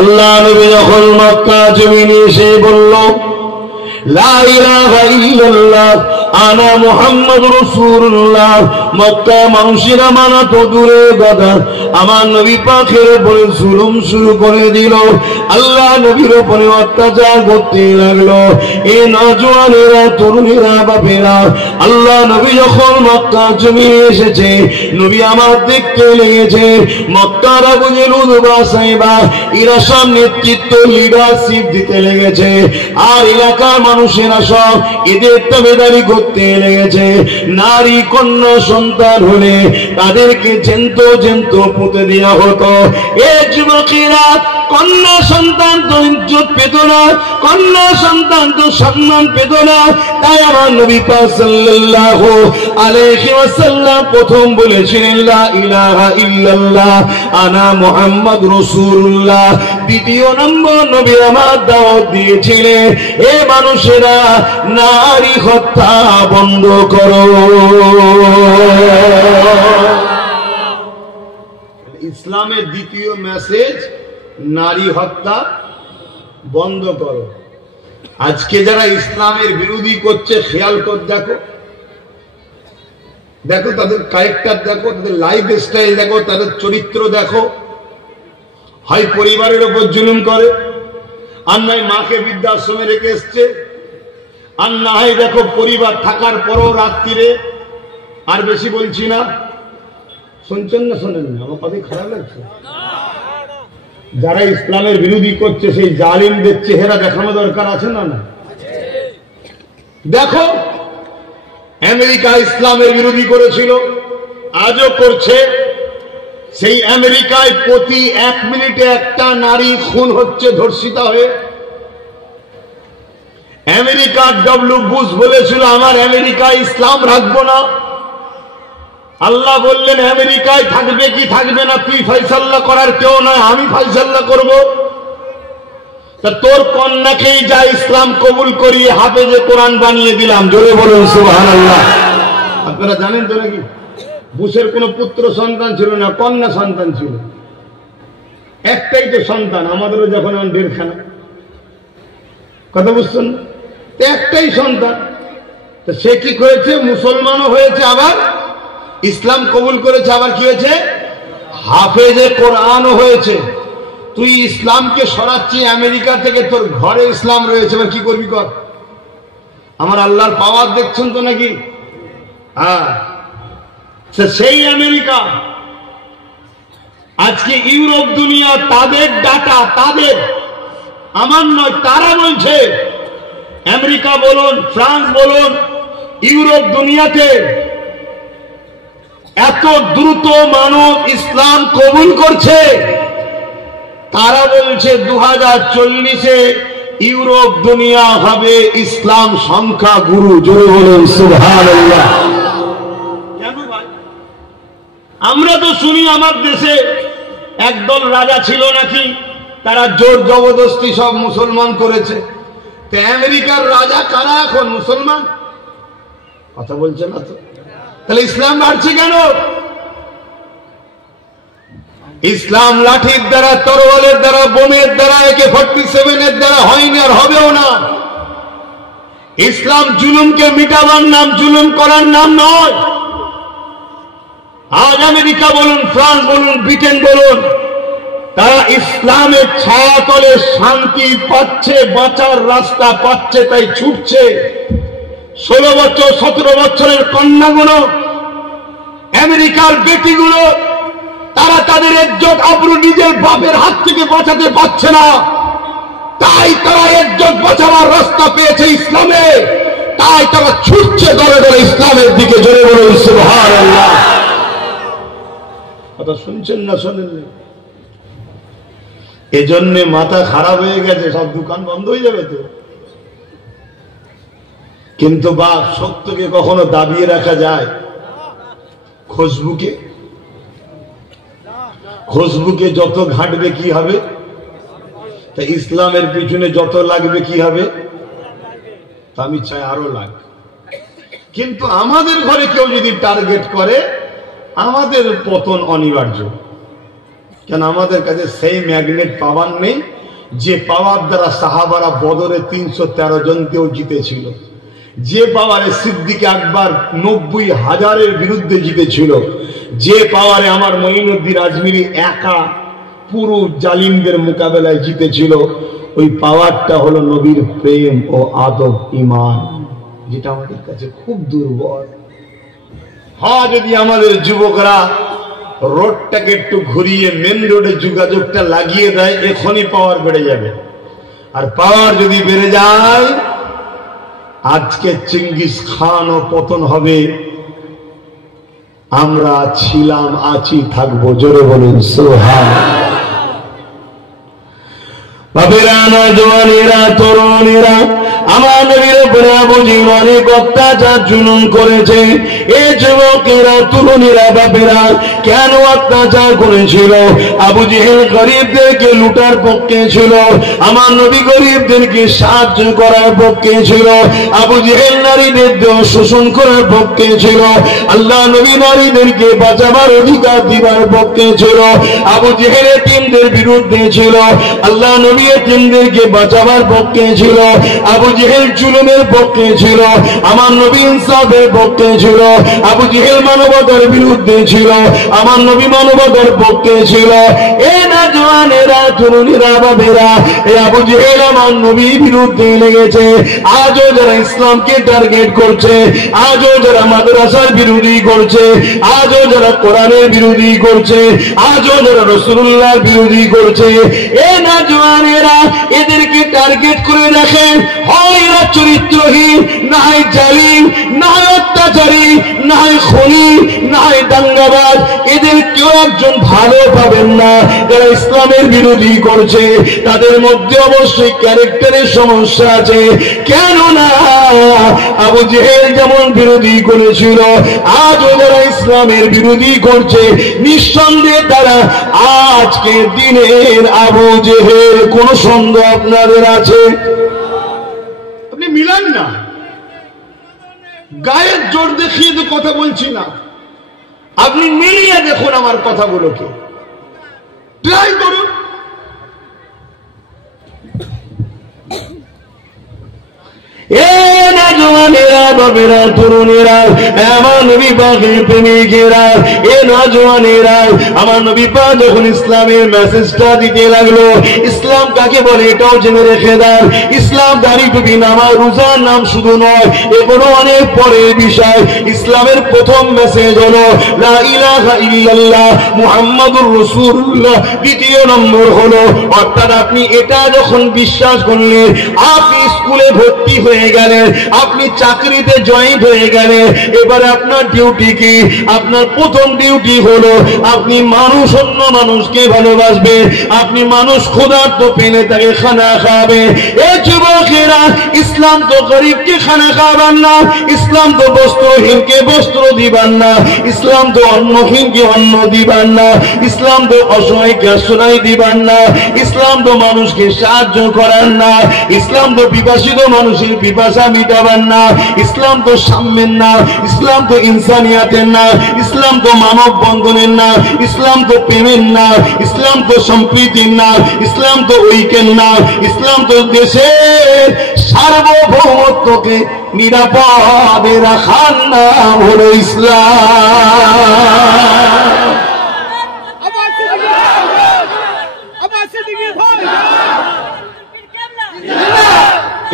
আল্লাহ নবী যখন মক্কা জমিনে এসে বলল লা ইলাহা ইল্লাল্লাহ আনা মুহাম্মাদুর রাসূলুল্লাহ, মক্কা মানুষেরা মানা তো দূরের কথা, আমার নবী পাকের উপরে জুলুম শুরু করে দিল। আল্লাহ নবীর উপরে অত্যাচার করতে লাগলো। এই নওজওয়ানেরা, তরুণীরা, বাপেরা, আল্লাহ নবী যখন মক্কা জমিনে এসেছে, নবী আমার দেখতে লেগেছে মক্কার আবু জেহেল, উতবা, সাইবা এরা সব নেতৃত্ব, লিডারশিপ দিতে লেগেছে। আর এলাকার মানুষেরা সব এদের তাবেদারি করতে লেগেছে। নারী কন্যা সন্তান হলে তাদেরকে জ্যান্ত জ্যান্ত পুঁতে দেওয়া হতো। এ যুবকেরা, কন্যা সন্তান তো ইজ্জত পেত না, কন্যা সন্তান তো সম্মান পেত না। তাই আমার নবী পাক সাল্লাল্লাহু আলাইহি ওয়াসাল্লাম প্রথম বলেছিলেন লা ইলাহা ইল্লাল্লাহ আনা মুহাম্মাদুর রাসূলুল্লাহ। দ্বিতীয় নম্বর নবী আমার দাওয়াত দিয়েছিলেন, এ মানুষেরা নারী হত্যা বন্ধ করো। ইসলামের দ্বিতীয় মেসেজ নারী হত্যা বন্ধ করো। আজকে যারা ইসলামের বিরোধী করছে, খেয়াল করে দেখো, দেখো তাদের ক্যারেক্টার দেখো, তাদের লাইফ স্টাইল দেখো, তাদের চরিত্র দেখো। হয় পরিবারের উপর জুলুম করে, আর নয় মাকে বৃদ্ধাশ্রমে রেখে এসছে, আর না হয় দেখো পরিবার থাকার পরও রাত্রিরে, আর বেশি বলছি না, শুনছেন না শোনেন না, আমার কথাই খারাপ লাগছে। যারা ইসলামের বিরোধী করছে সেই জালিমদের চেহারা দেখানো দরকার আছে না? না, দেখো আমেরিকা ইসলামের বিরোধী করেছিল, আজও করছে। সেই আমেরিকায় প্রতি 1 মিনিটে একটা নারী খুন হচ্ছে ধর্ষিতা হয়ে। আমেরিকার ডব্লিউ বুশ বলেছিল আমার আমেরিকায় ইসলাম রাখবো না। আল্লাহ বললেন আমেরিকায় থাকবে কি থাকবে না তুই ফয়সালা করার কেউ নয়, আমি ফয়সালা করব। তা তোর কন্যাকেই যা ইসলাম কবুল করিয়ে হাফেজে কোরআন বানিয়ে দিলাম। জোরে বলুন সুবহানাল্লাহ। আপনারা জানেন তো নাকি বুশের কোনো পুত্র সন্তান ছিল না, কন্যা সন্তান ছিল, একটাই তো সন্তান। আমাদেরও যখন 1.5খানা, কথা বুঝছেন, একটাই সন্তান। তো সে কি করেছে, মুসলমানও হয়েছে, আবার ইসলাম কবুল করেছে, আবার কি হয়েছে, হাফেজে কোরআনও হয়েছে। তুই ইসলামকে সরাচ্ছি আমেরিকা থেকে, তোর ঘরে ইসলাম রয়েছে, এবার কি করবি কর। আমার আল্লাহর পাওয়ার দেখছেন তো নাকি? হ্যাঁ, সেই আমেরিকা আজকে ইউরোপ দুনিয়া তাদের ডাটা, তাদের, আমার নয়, তারা বলছে, আমেরিকা বলুন, ফ্রান্স বলুন, ইউরোপ দুনিয়াতে এত দ্রুত মানুষ ইসলাম কবুল করছে, তারা বলছে 2040-এ ইউরোপ দুনিয়া হবে ইসলাম সংখ্যা গুরু। জোরে বলুন সুবহানাল্লাহ। কেন ভাই? আমরা তো শুনি আমার দেশে একদল রাজা ছিল নাকি, তারা জোর জবরদস্তি সব মুসলমান করেছে। তো আমেরিকার রাজা কারা এখন? মুসলমান। কথা বলছে না তো, তাহলে ইসলাম বাড়ছে কেন? ইসলাম লাঠির দ্বারা, তরোয়ালের দ্বারা, বোমের দ্বারা, AK-47 দ্বারা হয়নি, আর হবেও না। ইসলাম জুলুমকে মিটাবার নাম, জুলুম করার নাম নয়। আজ আমেরিকা বলুন, ফ্রান্স বলুন, ব্রিটেন বলুন, তারা ইসলামের ছায়াতলে শান্তি পাচ্ছে, বাঁচার রাস্তা পাচ্ছে, তাই ছুটছে। 16 বছর 17 বছরের কন্যাগুলো, আমেরিকার বেটিগুলো, তারা তাদের ইজ্জত আবরু নিজের বাপের হাত থেকে বাঁচাতে পারছে না, তাই তারা ইজ্জত বাঁচাবার রাস্তা পেয়েছে ইসলামে, তাই তারা ছুটছে দলে দলে ইসলামের দিকে। জোরে বলুন সুবহানাল্লাহ। কথা শুনছেন না শোনেন? এজন্য মাথা খারাপ হয়ে গেছে, সব দোকান বন্ধ হয়ে যাবে তো। কিন্তু বাপ, সত্যকে কখনো দাবিয়ে রাখা যায়? খুশবুকে যত ঘাটবে কি হবে, তা ইসলামের পিছনে যত লাগবে কি হবে, তা আমি চাই আরো লাগ। কিন্তু আমাদের ঘরে কেউ যদি টার্গেট করে, আমাদের পতন অনিবার্য। কেন আমাদের কাছে সেই ম্যাগনেট পাওয়ার নেই যে পাওয়ার দ্বারা সাহাবারা বদরে 313 জনকেও জিতেছিল, যে পাওয়ারে সিদ্দিক আকবর 90,000-এর বিরুদ্ধে জিতেছিল, যে পাওয়ারে আমার মঈনুদ্দিন আজমিরি একা পুরো জালিমদের মোকাবেলায় জিতেছিল। ওই পাওয়ারটা হলো নবীর প্রেম ও আদব ঈমান, যেটা আমাদের কাছে খুব দুর্বল। হ্যাঁ, যদি আমাদের যুবকরা রোডটাকে একটু ঘুরিয়ে মেন রোডে যোগাযোগটা লাগিয়ে দেয়, এখনই পাওয়ার বেড়ে যাবে। আর পাওয়ার যদি বেড়ে যায়, আজকে চিঙ্গিস খান ও পতন হবে। আমরা ছিলাম, আছি, থাকবো। জোরে বলুন সুবহানাল্লাহ। বাবেরা, নওজওয়ানেরা, তরুণেরা, আমার নবীর উপরে আবু জেহেল অনেক অত্যাচার জুলুম করেছে। এ যুবকেরা, তরুণেরা, বাবেরা কেন অত্যাচার করেছিল? আবু জেহেল গরিবদেরকে লুটার পক্ষে ছিল, আমার নবী গরিবদেরকে সাহায্য করার পক্ষে ছিল। আবু জেহেল নারীদের দেহ শোষণ করার পক্ষে ছিল, আল্লাহ নবী নারীদেরকে বাঁচাবার অধিকার দিবার পক্ষে ছিল। আবু জেহেল এতিমদের বিরুদ্ধে ছিল, আল্লাহ নবী এতিমদেরকে বাঁচাবার পক্ষে ছিল। আবু জেহেল জুলুমের পক্ষে ছিল, আমার নবী ইনসাফের পক্ষে ছিল। আবু জেহেল মানবতার বিরুদ্ধে ছিল, আমার নবী মানবতার পক্ষে ছিল। এ নওজওয়ানেরা, তরুণীরা, বাবেরা, এই আবু জেহেল আমার নবীর বিরুদ্ধে লেগেছে। আজও যারা ইসলামকে টার্গেট করছে, আজও যারা মাদ্রাসার বিরোধী করছে, আজও যারা কোরআনের বিরোধী করছে, আজও যারা রাসূলুল্লাহর বিরোধী করছে, এ নওজওয়ানেরা এদেরকে টার্গেট করে দেখেন। হয় এরা চরিত্রহীন, না হয় জালিম, না হয় অত্যাচারী, না হয় খুনি, না হয় দাঙ্গাবাজ। এদের কেউ একজন ভালো পাবেন না। যারা ইসলামের বিরোধী করছে তাদের মধ্যে অবশ্যই ক্যারেক্টারের সমস্যা আছে। কেননা আবু জেহেল যেমন বিরোধী করেছিল, আজও যারা ইসলামের বিরোধী করছে, নিঃসন্দেহে তারা আজকের দিনের আবু জেহেল। কোন সন্দেহ আপনাদের আছে? আপনি মিলান না, গায়ের জোর দেখিয়ে তো কথা বলছি না, আপনি মিলিয়ে দেখুন আমার কথাগুলোকে, ট্রাই করুন। এ নওজওয়ানেরা, বাবেরা, তরুণেরা, আমার নবী পাকের প্রেমিকেরা, এ নওজওয়ানেরা, আমার নবী পাক যখন ইসলামের মেসেজটা দিতে লাগলো, ইসলাম কাকে বলে এটাও জেনে রেখে দেন। ইসলাম দাড়ি, টুপি, নামাজ, রোজার নাম শুধু নয়, এগুলো অনেক পরের বিষয়। ইসলামের প্রথম মেসেজ হলো লা ইলাহা ইল্লাল্লাহ মুহাম্মাদুর রাসূলুল্লাহ। দ্বিতীয় নম্বর হলো, অর্থাৎ আপনি এটা যখন বিশ্বাস করলেন, আপনি স্কুলে ভর্তি হয়ে গেলেন, আপনি চাকরিতে জয়েন হয়ে গেলেন, এবারে আপনার ডিউটি কি? আপনার প্রথম ডিউটি হলো আপনি মানুষ, অন্য মানুষকে ভালোবাসবেন, আপনি মানুষ ক্ষুধার্ত পেলে তাকে খানা খাওয়াবেন। এই যুবকেরা, ইসলাম তো গরিবকে খানা খাওয়াবেন না, ইসলাম তো বস্ত্রহীনকে বস্ত্র দিবেন না, ইসলাম তো অন্নহীনকে অন্ন দিবেন না, ইসলাম তো অসহায়কে আশ্রয় দিবেন না, ইসলাম তো মানুষকে সাহায্য করেন না, ইসলাম তো পিপাসিত মানুষের পিপাসা মিটাবেন না, ইসলাম তো সাম্যের না, ইসলাম তো ইনসানিয়াতের না, ইসলাম তো মানব বন্ধনের না, ইসলাম তো প্রেমের না, ইসলাম তো সম্প্রীতির না, ইসলাম তো ঐক্যের না, ইসলাম তো দেশের সার্বভৌমত্বকে নিরাপদে রাখার নাম হলো ইসলাম।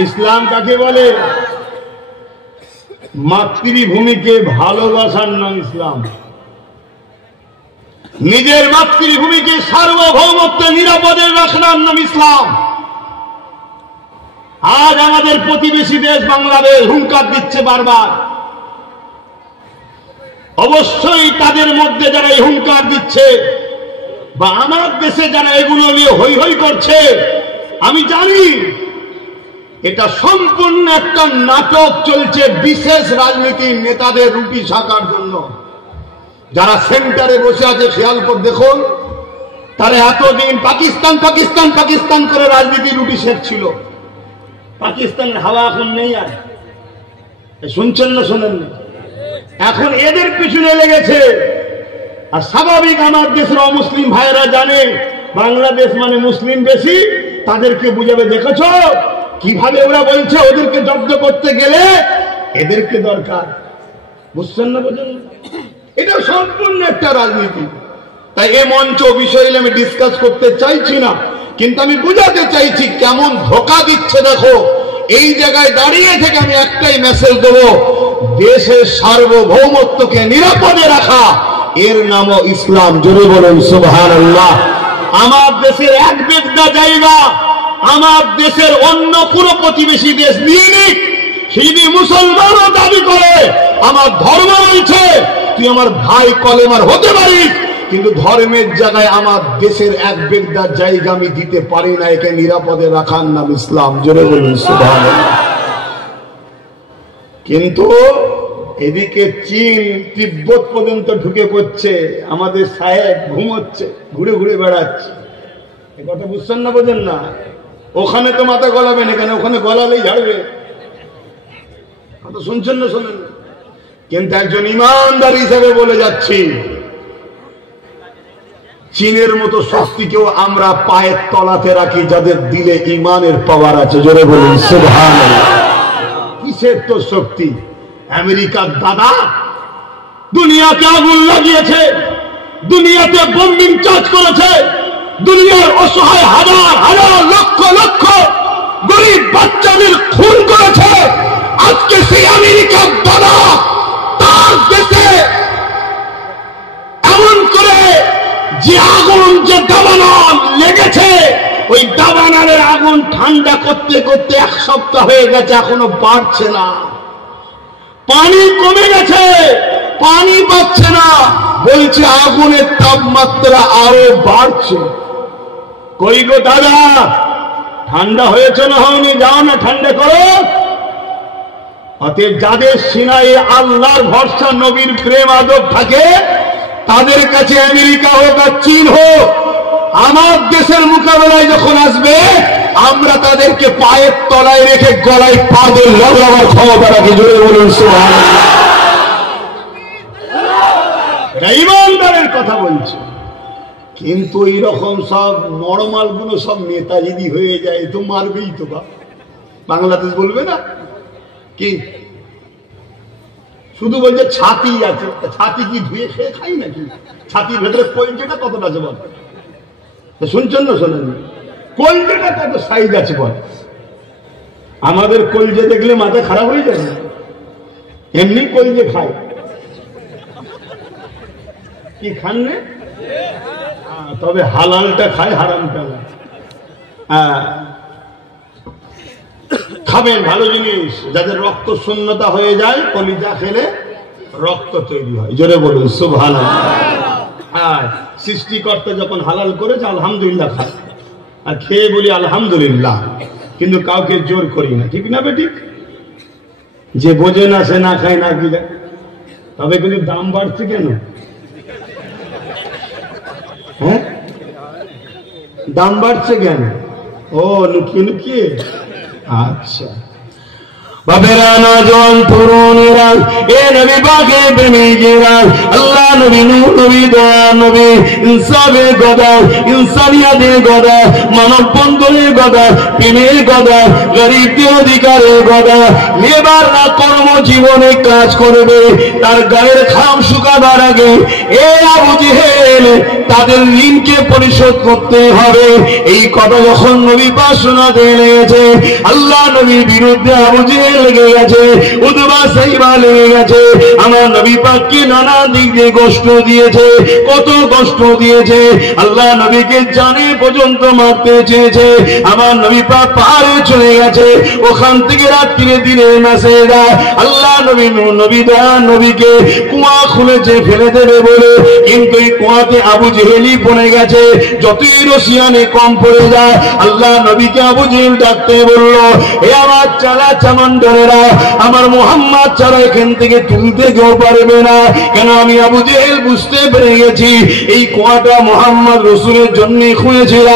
ইসলাম কাকে বলে? মাতৃভূমিকে ভালোবাসার নাম ইসলাম। নিজের মাতৃভূমিকে সার্বভৌমত্ব নিরাপদে রাখার নাম ইসলাম। আজ আমাদের প্রতিবেশী দেশ বাংলাদেশ হুঙ্কার দিচ্ছে বারবার। অবশ্যই তাদের মধ্যে যারা এই হুঙ্কার দিচ্ছে বা আমার দেশে যারা এগুলো নিয়ে হই হই করছে, আমি জানি এটা সম্পূর্ণ একটা নাটক চলছে বিশেষ রাজনীতির নেতাদের রুটি শাকার জন্য। যারা সেন্টারে বসে আছে খেয়াল করে দেখুন, তারা এতদিন পাকিস্তান পাকিস্তান পাকিস্তান করে রাজনীতি রুটি শেখছিল। পাকিস্তানের হাওয়া এখন নেই, আর শুনছেন না শোনেন না? এখন এদের পিছনে লেগেছে আর স্বাভাবিক আমার দেশের অমুসলিম ভাইয়েরা জানে বাংলাদেশ মানে মুসলিম বেশি, তাদেরকে বুঝাবে দেখেছ কিভাবে ওরা বলছে ওদেরকে জব্দ করতে গেলে এদেরকে দরকার, বুঝছেন না? বোঝেন? এটা সম্পূর্ণ একটা রাজনীতি। তাই এ মঞ্চ বিষয়ে আমি ডিসকাস করতে চাইছি না, কিন্তু আমি বুঝাতে চাইছি কেমন ধোঁকা দিচ্ছে। দেখো এই জায়গায় দাঁড়িয়ে থেকে আমি একটাই মেসেজ দেবো, দেশের সার্বভৌমত্বকে নিরাপদে রাখা এর নামও ইসলাম। জোরে বলুন সুবহানাল্লাহ। আমার দেশের এক বিঘা জায়গা আমার দেশের অন্য কোনো প্রতিবেশী দেশ নিয়ে নিক, সে যদি মুসলমানও দাবি করে আমার ধর্ম বলছে তুই আমার ভাই কলেমার হতে পারিস, কিন্তু ধর্মের জায়গায় আমার দেশের এক বিঘা জায়গা আমি দিতে পারি না, একে নিরাপদে রাখার নাম ইসলাম। জোরে বলুন সুবহানাল্লাহ। কিন্তু এদিকে চীন তিব্বত পর্যন্ত ঢুকে পড়ছে, আমাদের সাহেব ঘুমোচ্ছে, ঘুরে ঘুরে বেড়াচ্ছে। এ কথা বুঝছেন না? বোঝেন না? ওখানে তো মাথা গলাবেন, এখানে ওখানে গলালেই ঝাড়বে। কথা শুনছেন না? শোনেন। কিন্তু একজন ইমানদার হিসেবে বলে যাচ্ছি, চীনের মতো শক্তিকেও আমরা পায়ের তলাতে রাখি যাদের দিলে ইমানের পাওয়ার আছে। জোরে বলুন সুবহানাল্লাহ। কিসের তো শক্তি? আমেরিকার দাদা দুনিয়াকে আগুন লাগিয়েছে, দুনিয়াতে বোম্বিং চার্জ করেছে, দুনিয়ার অসহায় হাজার হাজার লক্ষ লক্ষ গরিব বাচ্চাদের খুন করেছে। আজকে সেই আমেরিকার দাদা তার দেশে এমন করে যে আগুন, যে দাবানল লেগেছে, ওই দাবানলের আগুন ঠান্ডা করতে করতে এক সপ্তাহ হয়ে গেছে, এখনো বাড়ছে না। পানি কমে গেছে, পানি পাচ্ছে না, বলছে আগুনের তাপমাত্রা আরো বাড়ছে। কই গো দাদা, ঠান্ডা হয়েছে না হয়নি? যাও না ঠান্ডা করো। অতএব যাদের সিনাই আল্লাহর ভরসা, নবীর প্রেম আদব থাকে, তাদের কাছে আমেরিকা হোক আর চীন হোক, আমার দেশের মোকাবেলায় যখন আসবে আমরা তাদেরকে পায়ের তলায় রেখে গলায় পা দিয়ে লাগাবার ক্ষমতা রাখি। জোরে বলুন সুবহানাল্লাহ। ইমানদারের কথা বলছে। কিন্তু এইরকম সব নরমাল গুলো সব নেতাজিদি হয়ে যায়, তো মারবেই তো। বাংলাদেশ বলবে না কি? শুধু বলছে ছাতি আছে, ছাতি কি ধুয়ে খেয়ে খাই নাকি? ছাতির ভেতরে কলজেটা কতটা আছে বল? শুনছেন না? শোনেন। কলজেটা কত সাইজ আছে বল? আমাদের কলজে দেখলে মাথা খারাপ হয়ে যায় না? এমনি কলজে খায় কি খান না? তবে হালালটা খায়, হারামটা না। খাবেন ভালো জিনিস। যাদের রক্ত শূন্যতা হয়ে যায়, কলিজা খেলে রক্ত তৈরি হয়। জোরে বলুন সুবহানাল্লাহ। সৃষ্টিকর্তা যখন হালাল করেছে আলহামদুলিল্লাহ খায়, আর খেয়ে বলি আলহামদুলিল্লাহ, কিন্তু কাউকে জোর করি না। ঠিক না বেটি? যে বোঝে না সে না খায় না কি। তবে কিন্তু দাম বাড়ছে কেন? হ্যাঁ, দাম বাড়ছে কেন? ও লুকিয়ে লুকিয়ে। আচ্ছা বাবেরা, নওজোয়ান তরুণেরা, এ নবী পাকে প্রেমিকেরা, আল্লাহ নবী, নূর নবী, দয়া নবী, ইনসাফের কথা, ইনসানিয়াতের কথা, মানব বন্ধনের কথা, প্রেমের কথা, গরিবদের অধিকারের কথা। লেবার না কর্মজীবনে কাজ করবে, তার গায়ের ঘাম শুকাবার আগে এ আবু জেহেল তাদের ঋণকে পরিশোধ করতে হবে। এই কথা যখন নবী পাক শোনাতে লেগেছে, আল্লাহ নবীর বিরুদ্ধে আবু জেহেল লেগে গেছে, উতবা সাইবা লেগে গেছে। আমার নবী পাককে নানা দিক দিয়ে কষ্ট দিয়েছে, কত কষ্ট দিয়েছে। আল্লাহ নবীকে জানে পর্যন্ত মারতে চেয়েছে। আমার নবী পাক পাহাড়ে চলে গেছে, ওখান থেকে রাত্রিরে দিনে মেসে দেয় আল্লাহ নবী, নবী দয়া নবীকে কুয়া খুলেছে ফেলে দেবে বলে, কিন্তু এই কুয়াতে আবু জেহেলই পড়ে গেছে। যতই রসিয়ানে কম পড়ে যায়, আল্লাহ নবীকে আবু জেহেল ডাকতে বলল, এ আমার চালা চামান্ডারেরা, আমার মুহাম্মদ ছাড়া এখান থেকে তুলতে কেউ পারবে না। কেন? আমি আবু জেহেল বুঝতে পেরে গেছি এই কুয়াটা মুহাম্মদ রসুলের জন্য খুঁজেছিল,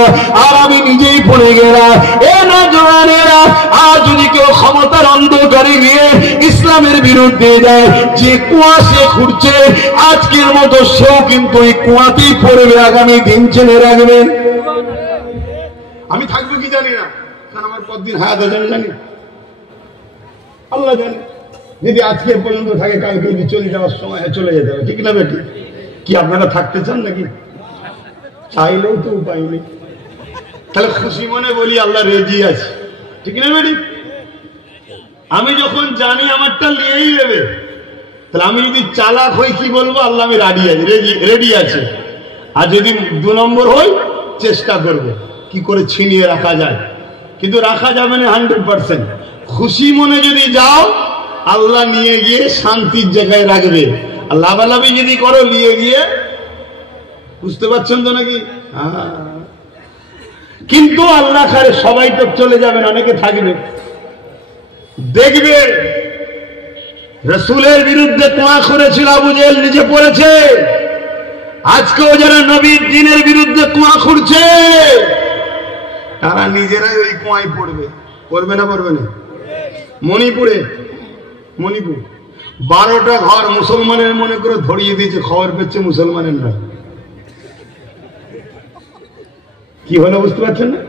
আর আমি নিজেই পড়ে গেলাম। এ না জওয়ানেরা, আর যদি কেউ ক্ষমতার অন্ধকারে গিয়ে ইসলাম ইসলামের বিরুদ্ধে যায়, যে কুয়া সে খুঁড়ছে আজকের মতো সেও কিন্তু এই কুয়াতেই পড়বে, আগামী দিন জেনে রাখবেন। আমি থাকবো কি জানি না, কারণ আমার কতদিন হায়াত আছে জানি আল্লাহ জানে। যদি আজকে পর্যন্ত থাকে, কালকে যদি চলে যাওয়ার সময় চলে যেতে হবে, ঠিক না বেটি? কি আপনারা থাকতে চান নাকি? চাইলেও তো উপায় নেই। তাহলে খুশি মনে বলি আল্লাহ রেজি আছে, ঠিক না বেটি? আমি যখন জানি আমারটা নিয়েই নেবে, তাহলে আমি যদি চালাক হই কি বলবো? আল্লাহ আমি রেডি আছি, রেডি আছে। আর যদি 2 নম্বর হই, চেষ্টা করব কি করে ছিনিয়ে রাখা যায়, কিন্তু রাখা যাবে না 100%। খুশি মনে যদি যাও, আল্লাহ নিয়ে গিয়ে শান্তির জায়গায় রাখবে। আর লাভালাভি যদি করো নিয়ে গিয়ে, বুঝতে পারছেন তো নাকি? কিন্তু আল্লাহ খারে সবাই তো চলে যাবেন, অনেকে থাকবে। দেখবে রাসূলের বিরুদ্ধে কুয়া করেছিল আবু জেহেল, নিজে পড়েছে। আজকেও যারা নবীর দ্বীনের বিরুদ্ধে কুয়া খুঁড়ছে, তারা নিজেরাই ওই কুয়ায় পড়বে। পড়বে না? পড়বে না? মণিপুর 12টা ঘর মুসলমানের মনে করে ধরিয়ে দিয়েছে, খবর পেয়েছে মুসলমানের নয়। কি হলো বুঝতে পারছেন না?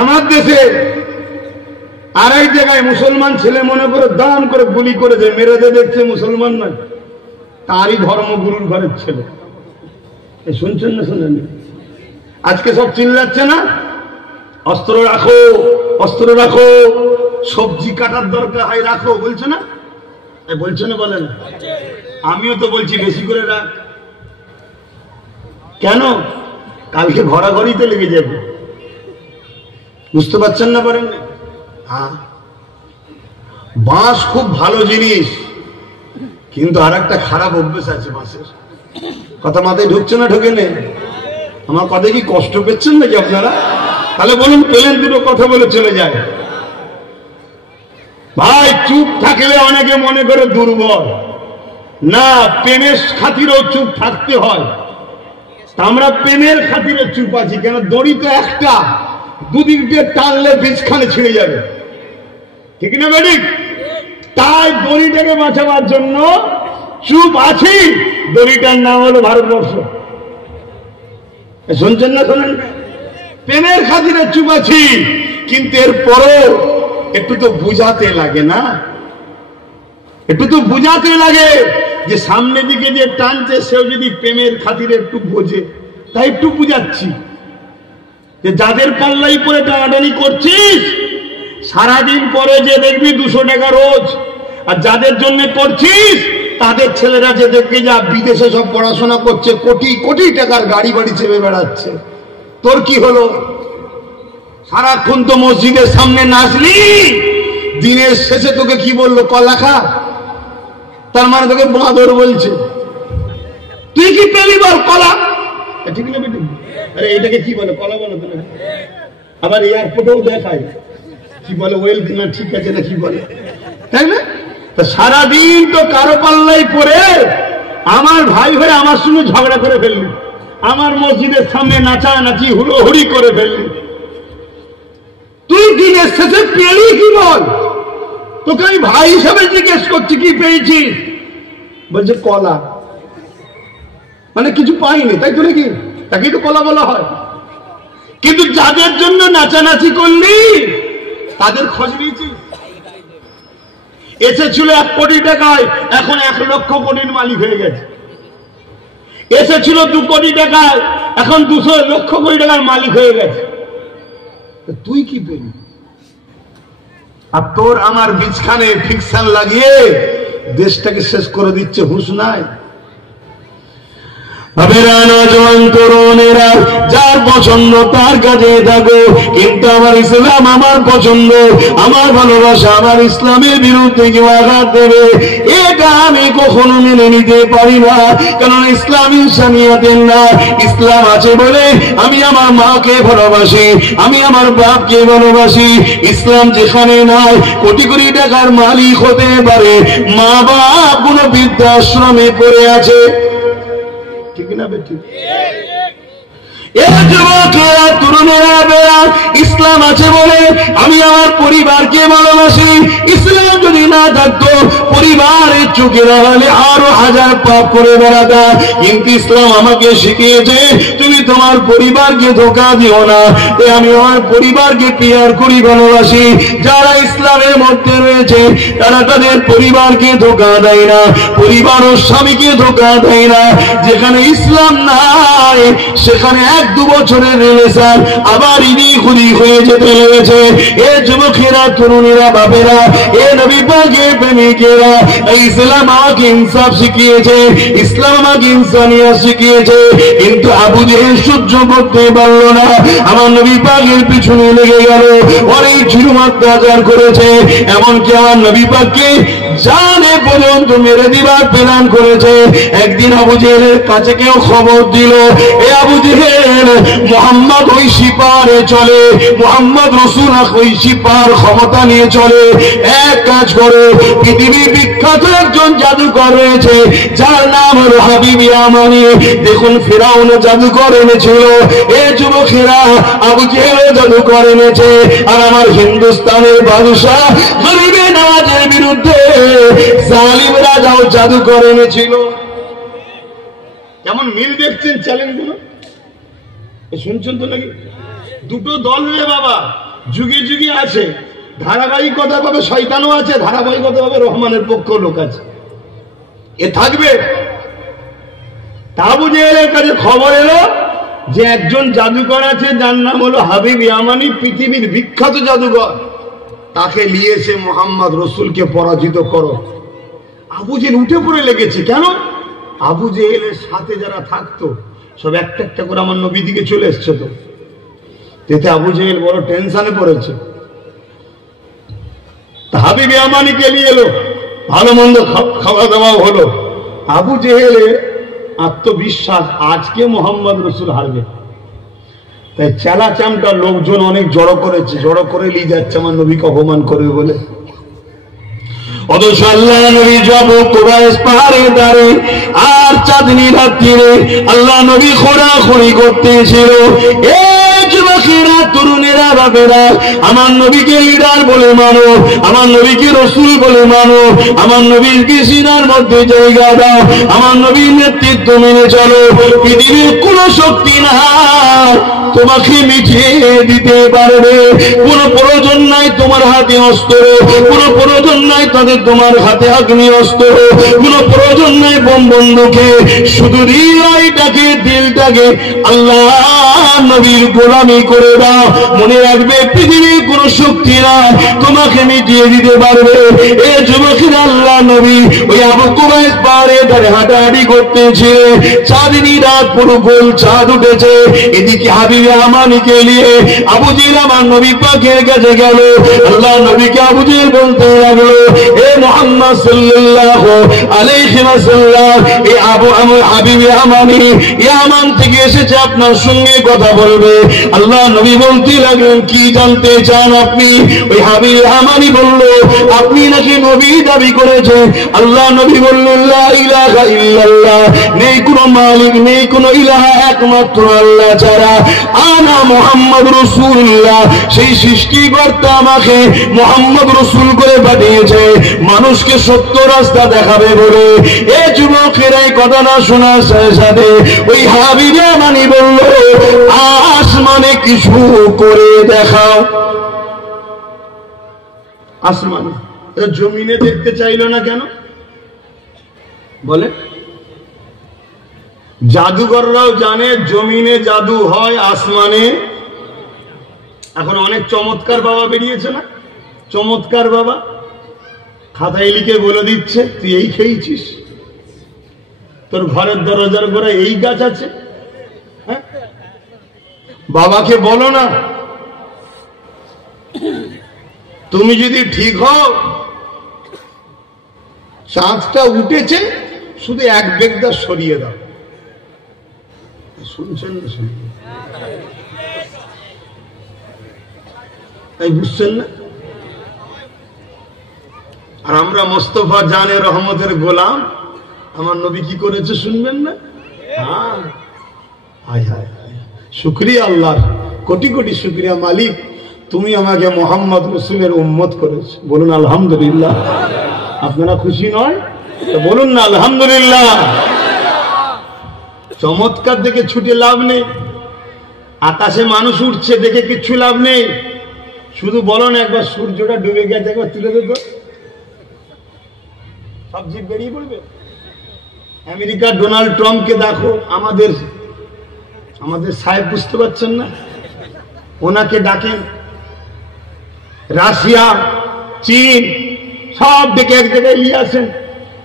আমার দেশে আরেক জায়গায় মুসলমান ছেলে মনে করে দাম করে গুলি করেছে, মেরেছে, দেখছে মুসলমান নয়, তারই ধর্মগুরুর ঘরের ছেলে। শুনছেন না? শুনেন? আজকে সব চিল্লাচ্ছে না, অস্ত্র রাখো, অস্ত্র রাখো, সবজি কাটার দরকার হয় রাখো, বলছে না? বলছে না? বলেন। আমিও তো বলছি বেশি করে রাখ। কেন? কালকে ঘোরাঘড়িতে লেগে যাবে, বুঝতে পারছেন না? পারেন না? হ্যাঁ, বাঁশ খুব ভালো জিনিস, কিন্তু আর একটা খারাপ অভ্যেস আছে বাঁশের। কথা মাথায় ঢুকছে না? ঢোকে নেই? আমার কথা কি কষ্ট পেচ্ছেন নাকি আপনারা? তাহলে বলুন, পেলেন দুটো কথা বলে চলে যায়। ভাই চুপ থাকলে অনেকে মনে করে দুর্বল, না, প্রেমের খাতিরেও চুপ থাকতে হয়। আমরা প্রেমের খাতিরে চুপ আছি কেন? দড়ি তো একটা, দুদিক দিয়ে টানলে বীজখানে ছিঁড়ে যাবে, ঠিক না বেটি? তাই দড়িটাকে বাঁচাবার জন্য চুপ আছি। দড়িটার নাম হলো ভারতবর্ষ। শুনছেন না? শোনেন? প্রেমের খাতিরে চুপ আছি, কিন্তু এরপরও একটু তো বুঝাতে লাগে না? একটু তো বুঝাতে লাগে যে সামনে দিকে যে টানছে সেও যদি প্রেমের খাতিরে একটু বোঝে, তাই একটু বুঝাচ্ছি যে যাদের পাল্লাই পরে টানাটানি করছিস, সারাদিন পরে যে দেখবি 200 টাকা রোজ, আর যাদের জন্য করছিস তাদের ছেলেরা যে দেখবি যা বিদেশে সব পড়াশোনা করছে, কোটি কোটি টাকার গাড়ি বাড়ি চেপে বেড়াচ্ছে। তোর কি হলো? সারাক্ষণ তো মসজিদের সামনে নাচলি, দিনের শেষে তোকে কি বললো? কলা খা। তার মানে তোকে বাঁদর বলছে। তুই কি পেলি বল? কলা। ঠিক না বেটি? আরে এটাকে কি বলে? কলা বলো তো। আবার এয়ারপোর্টেও দেখায় কি বলে? ওয়েল না, ঠিক আছে না, কি বলে, তাই না? সারাদিন তো কারো পাল্লাই পরে আমার ভাই হয়ে আমার সঙ্গে ঝগড়া করে ফেললি, আমার মসজিদের সামনে নাচানাচি হুড়োহুড়ি করে ফেললি। তুই দিনের শেষে পেলি কি বল? তোকে আমি ভাই হিসাবে জিজ্ঞেস করছি কি পেয়েছিস? বলছে কলা। মানে কিছু পাইনি, তাই তো নাকি? তাকেই তো কলা বলা হয়। কিন্তু যাদের জন্য নাচানাচি করলি তাদের খোঁজ নিয়েছি। এসেছিল 1 কোটি টাকায়, এখন 1 লক্ষ কোটির মালিক হয়ে গেছে। এসেছিল 2 কোটি টাকায়, এখন 200 লক্ষ কোটি টাকার মালিক হয়ে গেছে। তুই কি পেলি? আর তোর আমার বিছখানে ফিকশন লাগিয়ে দেশটাকে শেষ করে দিচ্ছে, হুঁশ নাই? যার পছন্দ তার কাছে থাকো, কিন্তু আমার ইসলাম আমার পছন্দ, আমার ভালোবাসা আমার ইসলামের বিরুদ্ধে কেউ আঘাত দেবে, এটা আমি কখনো মেনে নিতে পারি না। কারণ ইসলাম ইনসানিয়াতের না। ইসলাম আছে বলে আমি আমার মাকে ভালোবাসি, আমি আমার বাপকে ভালোবাসি। ইসলাম যেখানে নাই, কোটি কোটি টাকার মালিক হতে পারে, মা বাপ কোনো বৃদ্ধাশ্রমে পড়ে আছে, ঠিক না বেটি? এ যুবকেরা, তরুণেরা, ইসলাম আছে বলে আমি আমার পরিবারকে ভালোবাসি। ইসলাম যদি না থাকতো পরিবারের চোখে দাঁড়ালে আরো হাজার পাপ করে বেড়াতাম। কিন্তু ইসলাম আমাকে শিখিয়েছে তুমি তোমার পরিবারকে ধোঁকা দিও না। তাই আমি আমার পরিবারকে পিয়ার করি, ভালোবাসি। যারা ইসলামের মধ্যে রয়েছে তারা তাদের পরিবারকে ধোঁকা দেয় না, পরিবার ও স্বামীকে ধোঁকা দেয় না। যেখানে ইসলাম নাই সেখানে 1-2 বছরের রিলেশন আবার ইদি খুদি হয়ে যেতে লেগেছে। এ যুবকেরা, তরুণীরা, বাপেরা, এ নবী পাকের প্রেমিকেরা, ইসলাম আমাকে ইনসাফ শিখিয়েছে, ইসলাম আমাকে ইনসানিয়ত শিখিয়েছে। কিন্তু আবু জেহেল সহ্য করতে পারল না, আমার নবী পাকের পিছনে লেগে গেল, অনেক জুলুম অত্যাচার করেছে। এমনকি আমার নবী পাককে জানে পর্যন্ত মেরে দিবার প্ল্যান করেছে। একদিন আবু জেহেলের কাছে কেউ খবর দিল, এ আবু জেহেল, মুহাম্মদ ওই সিপারে চলে, মুহাম্মদ রাসূল ওই সিপার ক্ষমতা নিয়ে চলে। এক কাজ করো, পৃথিবীর বিখ্যাত একজন জাদুকর রয়েছে যার নাম হলো হাবিব ইয়ামানি। দেখুন ফিরাউন জাদুকর এনেছিল, এ যুবকেরা আবু জেহেল জাদুকর এনেছে। আর আমার হিন্দুস্তানের বাদশা গরিবে নওয়াজের বিরুদ্ধে জালিম রাজাও জাদুকর এনেছিল। কেমন মিল দেখছেন চ্যালেঞ্জগুলো? শুনছেন তো নাকি? দুটো দল রে বাবা, যুগে যুগে আছে। ধারাবাহিকতা ভাবে শয়তানও আছে, ধারাবাহিকতা ভাবে রহমানের পক্ষ লোক আছে। এ থাকবে। আবু জেহেলের কাছে খবর এলো যে একজন জাদুকর আছে যার নাম হলো হাবিব ইয়ামানি, পৃথিবীর বিখ্যাত জাদুকর। তাকে নিয়ে এসে মুহাম্মদ রাসূলকে পরাজিত করো। আবু জেহেল উঠে পড়ে লেগেছে। কেন? আবু জেহেলের সাথে যারা থাকতো সব একটা একটা করে আমার নবী দিকে চলে এসছে। তো এতে আবু জেহেল বড় টেনশনে পড়েছে। হাবিব ইয়ামানিকে নিয়ে এলো, ভালো মন্দ খাওয়া দাওয়া হলো। আবু জেহেলের আত্মবিশ্বাস আজকে মুহাম্মদ রাসূল হারবে, তাই চেলা চামটা লোকজন অনেক জড়ো করেছে, জড়ো করে নিয়ে যাচ্ছে আমার নবীকে অপমান করবে বলে। অথচ আল্লাহ নবী যাব কুবাইস পাহাড়ে দাঁড়িয়ে আর চাঁদনি রাত্রিরে আল্লাহ নবী খোঁড়াখুড়ি করতেছিল। এই যুবকেরা, তরুণেরা, বাপেরা, আমার নবীকে লিডার বলে মানো, আমার নবীকে রাসূল বলে মানো, আমার নবীকে সিনার মধ্যে জায়গা দাও, আমার নবীর নেতৃত্ব মেনে চলো। পৃথিবীর কোন শক্তি না তোমাকে মিটিয়ে দিতে পারবে। কোন প্রয়োজন নাই তোমার হাতে অস্ত্র, কোন প্রয়োজন নাই তাদের তোমার হাতে আগ্নেয় অস্ত্র, কোন প্রয়োজন নাই বোম বন্দুকে। শুধু হৃদয়টাকে, দিলটাকে আল্লাহ নবীর গোলামি করে দাও। মনে রাখবে পৃথিবীর কোন শক্তি না তোমাকে মিটিয়ে দিতে পারবে। এ যুবকেরা, আল্লাহ নবী ওই আবু কুবাইস পাহাড়ে ধারে হাঁটাহাঁটি করতেছে। চাঁদনি রাত, পুরো গোল চাঁদ উঠেছে। এদিকে হাবিব ইয়ামানিকে নিয়ে আবু জেহেল আমার নবী পাকের কাছে গেল। আল্লাহ নবীকে আবু জেহেল বলতে লাগলো, এ মুহাম্মদ সাল্লাল্লাহু আলাইহি ওয়াসাল্লাম, এ হাবিব ইয়ামানি ইয়ামান থেকে এসেছে, আপনার সঙ্গে কথা বলবে। আল্লাহ নবী বলতে লাগলেন, কি জানতে চান আপনি? ওই হাবিব ইয়ামানি বলল, আপনি নাকি নবী দাবি করেছে। আল্লাহ নবী বললেন, লা ইলাহা ইল্লাল্লাহ, নেই কোনো মালিক, নেই কোনো ইলাহা, একমাত্র আল্লাহ ছাড়া। আনা মুহাম্মদ রাসূলুল্লাহ, সেই সৃষ্টিকর্তা আমাকে মুহাম্মদ রাসূল করে পাঠিয়েছে মানুষকে সত্য রাস্তা দেখাবে বলে। এ যুবকেরা এই কথাটা শোনার সাথে সাথে ওই হাবিব ইয়ামানি বলল, আসমানে কিছু করে দেখাও। আসমানে, জমিনে দেখতে চাইল না কেন বলে? জাদুঘররাও জানে জমিনে জাদু হয়, আসমানে। এখন অনেক চমৎকার বাবা বেরিয়েছে না, চমৎকার বাবা খাতায় লিখে বলে দিচ্ছে, তুই এই খেয়েছিস, তোর ঘরের দরজার গোড়ায় এই গাছ আছে। হ্যাঁ, বাবাকে বলো না, তুমি যদি ঠিক হও, চাঁদটা উঠেছে, শুধু এক বেগদা সরিয়ে দাও। শুনছেন না? তাই বুঝছেন না? আর আমরা মোস্তফা জানে রহমতের গোলাম, আমার নবী কি করেছে শুনবেন না? শুকরিয়া আল্লাহ, কোটি কোটি শুকরিয়া মালিক, তুমি আমাকে মোহাম্মদ রসুলের উম্মত করেছ। বলুন আলহামদুলিল্লাহ। আপনারা খুশি নয়? বলুন না আলহামদুলিল্লাহ। চমৎকার দেখে ছুটে লাভ নেই, আকাশে মানুষ উঠছে দেখে কিচ্ছু লাভ নেই। শুধু বলো না একবার সূর্যটা ডুবে গেছে, একবার তুলে দেবো, সব জীব বেরিয়ে পড়বে। আমেরিকার ডোনাল্ড ট্রাম্পকে দেখো, আমাদের সাহেব বুঝতে পারছেন না, ওনাকে ডাকেন। রাশিয়া, চীন সব ডেকে এক জায়গায় নিয়ে আসেন,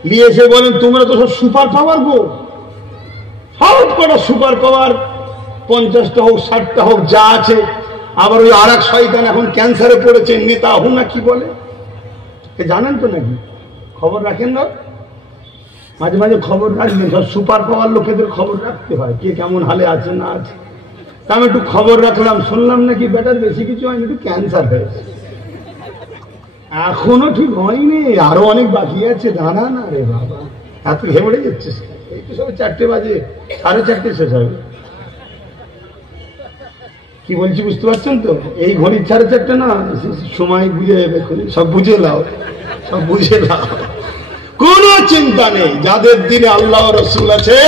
নিয়ে এসে বলেন তোমরা তো সব সুপার পাওয়ার গো, সব কটা সুপার পাওয়ার, 50টা হোক 60টা হোক যা আছে। আবার ওই আর এক শয়তান এখন ক্যান্সারে পড়েছে, নেতাহু না কি বলে, জানেন তো নাকি? খবর রাখেন না? মাঝে মাঝে খবর রাখবেন, সব সুপার পাওয়ার লোকেদের খবর রাখতে হয়, কে কেমন হালে আছে না আছে। তা আমি একটু খবর রাখলাম, শুনলাম নাকি বেটার বেশি কিছু হয়নি, একটু ক্যান্সার হয়েছে। এখনো ঠিক হয়নি, আরো অনেক বাকি আছে। দাঁড়া না রে বাবা, এত ঘেমড়ে যাচ্ছিস, এই তো সব 4টে বাজে, 4:30 শেষ হবে। কি বলছি বুঝতে পারছেন তো? এই ঘড়ির 4:30 না, সময় বুঝে যাবে, সব বুঝে নাও, সব বুঝে নাও, কোন চিন্তা নেই। যাদের দিনে আল্লাহ রসুল আছে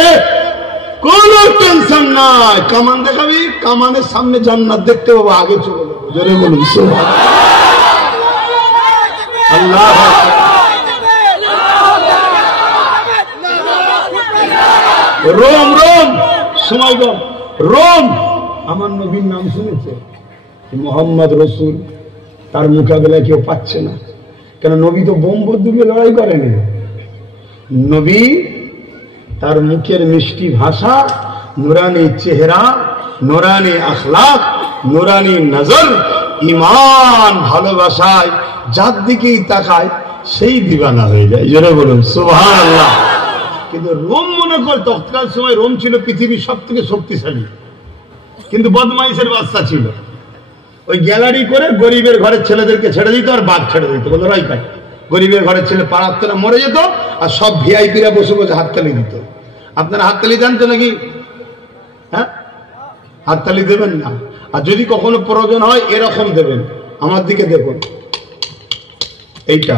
কোন টেনশন নাই। কামান দেখাবি, কামানের সামনে জান্নাত দেখতে পাবো, আগে চলে যাবো। জোরে বলুন আল্লাহ। রোম, রোম সময় গো, রোম আমার নবীর নাম শুনেছে, মোহাম্মদ রসুল, তার মোকাবেলায় কেউ পাচ্ছে না। কেন? নবী তো বোম বন্দুকে লড়াই করেনি। নবী তার মুখের মিষ্টি ভাষা, নুরানি চেহারা, নুরানি আখলাক, নুরানি নজর, ঈমান ভালোবাসায় যার দিকেই তাকায় সেই দিওয়ানা হয়ে যায়। জোরে বলুন সুবহানাল্লাহ। কিন্তু রোম মনে কর, তৎকাল সময় রোম ছিল পৃথিবীর সবথেকে শক্তিশালী, কিন্তু বদমাইশের বাচ্চা ছিল। ওই গ্যালারি করে গরিবের ঘরের ছেলেদেরকে ছেড়ে দিত আর বাঘ ছেড়ে দিত, বলে রাই কাট। গরিবের ঘরের ছেলে পাড়াত্তরা মরে যেত, আর সব ভিআইপিরা বসে বসে হাততালি দিত। আপনারা হাততালি দেন তো নাকি? হ্যাঁ, হাততালি দেবেন না। আর যদি কখনো প্রয়োজন হয় এরকম দেবেন, আমার দিকে দেখুন, এইটা।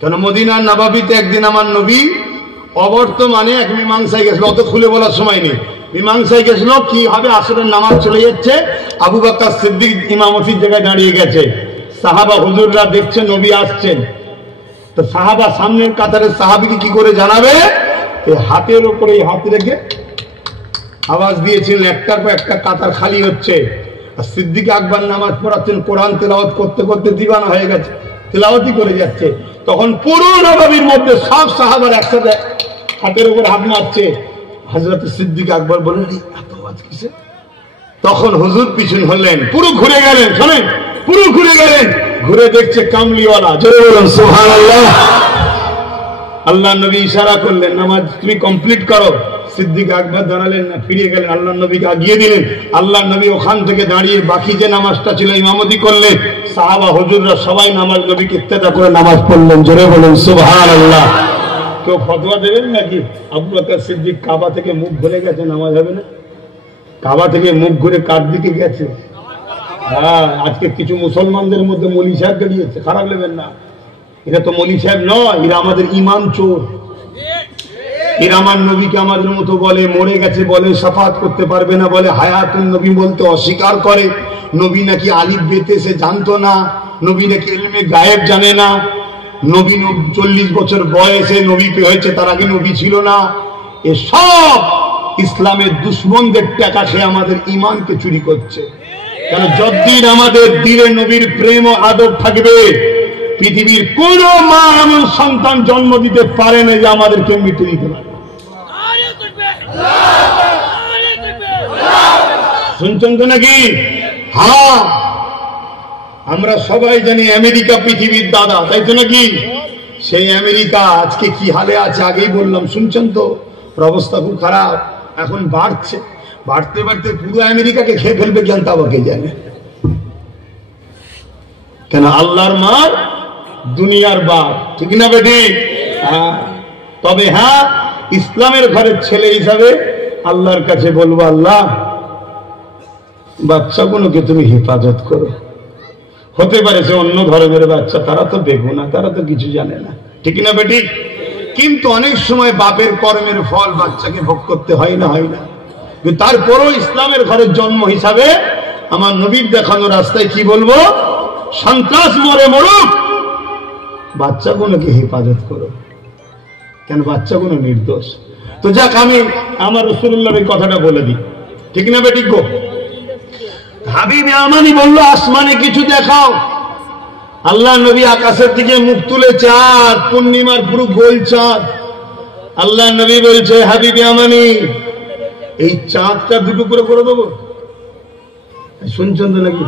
কেন? মদিনার নবাবিতে একদিন আমার নবী অবর্তমানে এক মীমাংসায় গেছিল, অত খুলে বলার সময় নেই। মীমাংসায় গেছিল, কি হবে, আসরের নামাজ চলে যাচ্ছে, আবু বকর সিদ্দিক ইমামতির জায়গায় দাঁড়িয়ে গেছে, সাহাবা হুজুররা দেখছে নবী আসছেন। তো সাহাবা সামনের কাতারের সাহাবীকে কি করে জানাবে? হাতের উপরে হাত রেখে আওয়াজ দিয়েছিলেন, একটার পর একটা কাতার খালি হচ্ছে। আর সিদ্দিক আকবর নামাজ পড়াচ্ছেন, কোরআন তেলাওয়াত করতে করতে দিবানা হয়ে গেছে, তেলাওয়াতই করে যাচ্ছে। তখন পুরো নবাবির মধ্যে সব সাহাবার একসাথে হাতের উপর হাত মারছে। হযরত সিদ্দিক আকবর বলেন, এত আওয়াজ কিসে? তখন হুজুর পিছন হলেন, পুরো ঘুরে গেলেন, শোনেন, পুরো ঘুরে গেলেন, ঘুরে দেখছে কামলিওয়ালা। জোরে বলুন সুবহানাল্লাহ। আল্লাহ নবী ইশারা করলেন, নামাজ তুমি কমপ্লিট করো। সিদ্দিক আকবর দাঁড়ালেন না, ফিরে গেলেন, আল্লাহ নবীকে আগিয়ে দিলেন। আল্লাহ নবী ওখান থেকে দাঁড়িয়ে বাকি যে নামাজটা ছিল ইমামতি করলেন। সাহাবা হুজুররা সবাই নামাজ নবীকে ইত্তেদা করে নামাজ পড়লেন। জোরে বলুন সুবহানাল্লাহ। কেউ ফতোয়া দেবেন নাকি? আবু বকর সিদ্দিক কাবা থেকে মুখ ঘুরে গেছে, নামাজ হবে না? কাবা থেকে মুখ ঘুরে কার দিকে গেছে? হ্যাঁ, আজকে কিছু মুসলমানদের মধ্যে মৌলী সাহেব দাঁড়িয়েছে, খারাপ নেবেন না, এরা তো মৌলী সাহেব নয়, এরা আমাদের ইমান চোর। এরা আমার নবীকে আমাদের মতো বলে, মরে গেছে বলে, শাফাত করতে পারবে না বলে, হায়াতুন নবী বলতে অস্বীকার করে। নবী নাকি আলিফ বেতে সে জানতো না, নবী নাকি ইলমে গায়েব জানে না, নবী 40 বছর বয়সে নবী হয়েছে, তার আগে নবী ছিল না। এসব ইসলামের দুশ্মনদের টাকা খেয়ে আমাদের ইমানকে চুরি করছে। কারণ যতদিন আমাদের দিলে নবীর প্রেম ও আদব থাকবে, পৃথিবীর কোন মা এমন সন্তান জন্ম দিতে পারে না যে আমাদেরকে মিটে দিতে পারে। শুনছেন তো নাকি? হ্যাঁ, আমরা সবাই জানি আমেরিকা পৃথিবীর দাদা, তাই তো নাকি? সেই আমেরিকা আজকে কি হালে আছে আগেই বললাম, শুনছেন তো? অবস্থা খুব খারাপ, এখন বাড়ছে, বাড়তে বাড়তে পুরো আমেরিকাকে খেয়ে ফেলবে, জ্ঞান তাবাকে জানে। কেন? আল্লাহর মার দুনিয়ার বাপ, ঠিক না বেটি? হ্যাঁ, তবে হ্যাঁ, ইসলামের ঘরের ছেলে হিসাবে আল্লাহর কাছে বলবো, আল্লাহ বাচ্চাগুলোকে তুমি হেফাজত করো। হতে পারে যে অন্য ধর্মের বাচ্চা, তারা তো বেগুনা, তারা তো কিছু জানে না, ঠিক না বেটি? কিন্তু অনেক সময় বাপের কর্মের ফল বাচ্চাকে ভোগ করতে হয় না, হয় না? কিন্তু তারপরও ইসলামের ঘরের জন্ম হিসাবে আমার নবীর দেখানো রাস্তায় কি বলবো, সন্ত্রাস মরে মরুক, বাচ্চাগুলোকে হেফাজত করো। কেন? বাচ্চাগুলো নির্দোষ। তো যাক, আমি আমার রাসূলুল্লাহর এই কথাটা বলে দিই, ঠিক না বেটি গো? হাবিবে আমানি বলল, আসমানে কিছু দেখাও। আল্লাহ নবী আকাশের দিকে মুখ তুলে, চাঁদ, পূর্ণিমার পুরো গোল চাঁদ। আল্লাহ নবী বলছে, হাবিবে আমানি, এই চাঁদটা দুটো করে দেবো। শুনছেন তো নাকি?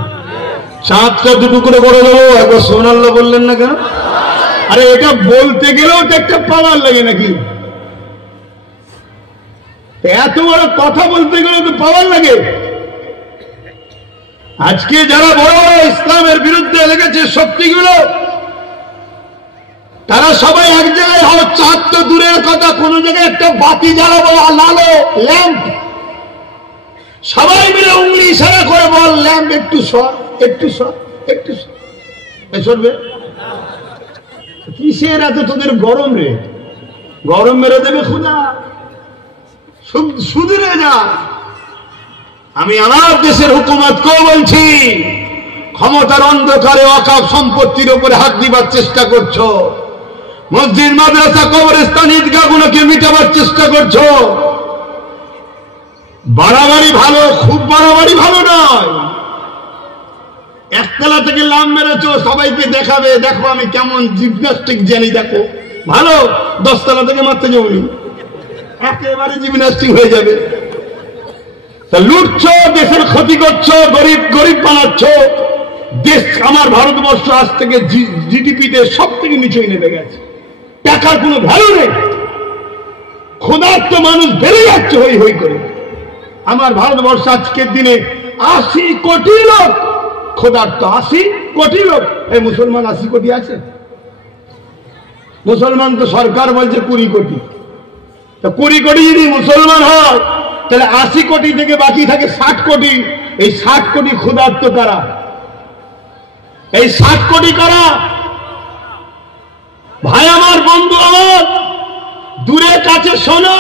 চাঁদটা দুটো করে দেবো। একবার সুবহানাল্লাহ বললেন না কেন? আরে এটা বলতে গেলেও তো একটা পাওয়ার লাগে নাকি? এত বড় কথা বলতে গেলেও তো পাওয়ার লাগে। আজকে যারা বড় বড় ইসলামের বিরুদ্ধে লেগেছে শক্তিগুলো, তারা সবাই এক জায়গায় হলো। চাঁদ তো দূরের কথা, কোন জায়গায় একটা বাতি জ্বালাবো, আলো ল্যাম্প, সবাই মিলে উংলি ইশারা করে বল, ল্যাম্প একটু সর, একটু সর, একটু সরবে। কিসের এত তোদের গরম রে? গরম মেরে দেবে খুদা, সুধরে যা। আমি আমার দেশের হুকুমতকেও বলছি, ক্ষমতার অন্ধকারে ওয়াকফ সম্পত্তির উপরে হাত দিবার চেষ্টা করছো, মসজিদ, মাদ্রাসা, কবরস্থান, ঈদগাহগুলোকে মিটাবার চেষ্টা করছো। বাড়াবাড়ি ভালো, খুব বাড়াবাড়ি ভালো নয়। একতলা থেকে লাম মেরেছো, সবাইকে দেখাবে, দেখো আমি কেমন জিমন্যাস্টিক জানি, দেখো ভালো। 10 তলা থেকে মারতে যাবনি, একেবারে জিমন্যাস্টিক হয়ে যাবে। তা লুটছো, দেশের ক্ষতি করছো, গরিব গরিব বানাচ্ছো। দেশ, আমার ভারতবর্ষ আজ থেকে জিডিপিতে সব থেকে নিচেই নেমে গেছে। টাকার কোনো ভ্যালু নেই। ক্ষুধার্ত মানুষ বেড়ে যাচ্ছে হই হই করে। আমার ভারতবর্ষ আজকের দিনে 80 কোটি লোক ক্ষুধার্ত, 80 কোটি লোক। এই মুসলমান 80 কোটি আছে? মুসলমান তো সরকার বলছে 20 কোটি। তা 20 কোটি যদি মুসলমান হয়, তাহলে 80 কোটি থেকে বাকি থাকে 60 কোটি। এই 60 কোটি ক্ষুধার্ত কারা? এই 60 কোটি কারা? ভাই আমার, বন্ধু আমার, দূরে কাছে শোনো।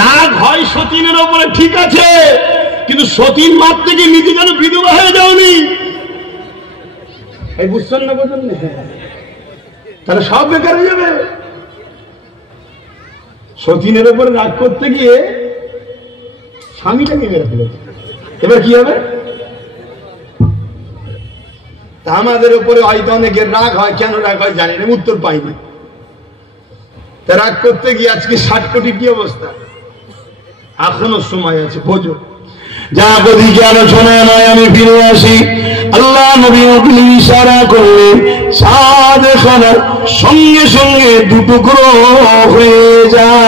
রাগ হয় সতীনের ওপরে, ঠিক আছে, কিন্তু সতীন মারতে গিয়ে নিজে যেন বিধবা হয়ে যাওনি। এই বুঝছেন না? বুঝলেন না? তাহলে সব বেকার হয়ে যাবে। সতীনের উপরে রাগ করতে গিয়ে স্বামীটাকে মেরে ফেলেছে, এবার কি হবে? তা আমাদের উপরে হয়তো অনেকের রাগ হয়, কেন রাগ হয় জানি না, উত্তর পাইনি। তা রাগ করতে গিয়ে আজকে 60 কোটি কি অবস্থা? এখনো সময় আছে, বোঝো। যা ওদিকে আলোচনায় নয়, আমি ফিরে আসি। আল্লাহ নবী ইশারা করলেন, চাঁদ খানার সঙ্গে সঙ্গে দুটুকরো হয়ে যায়।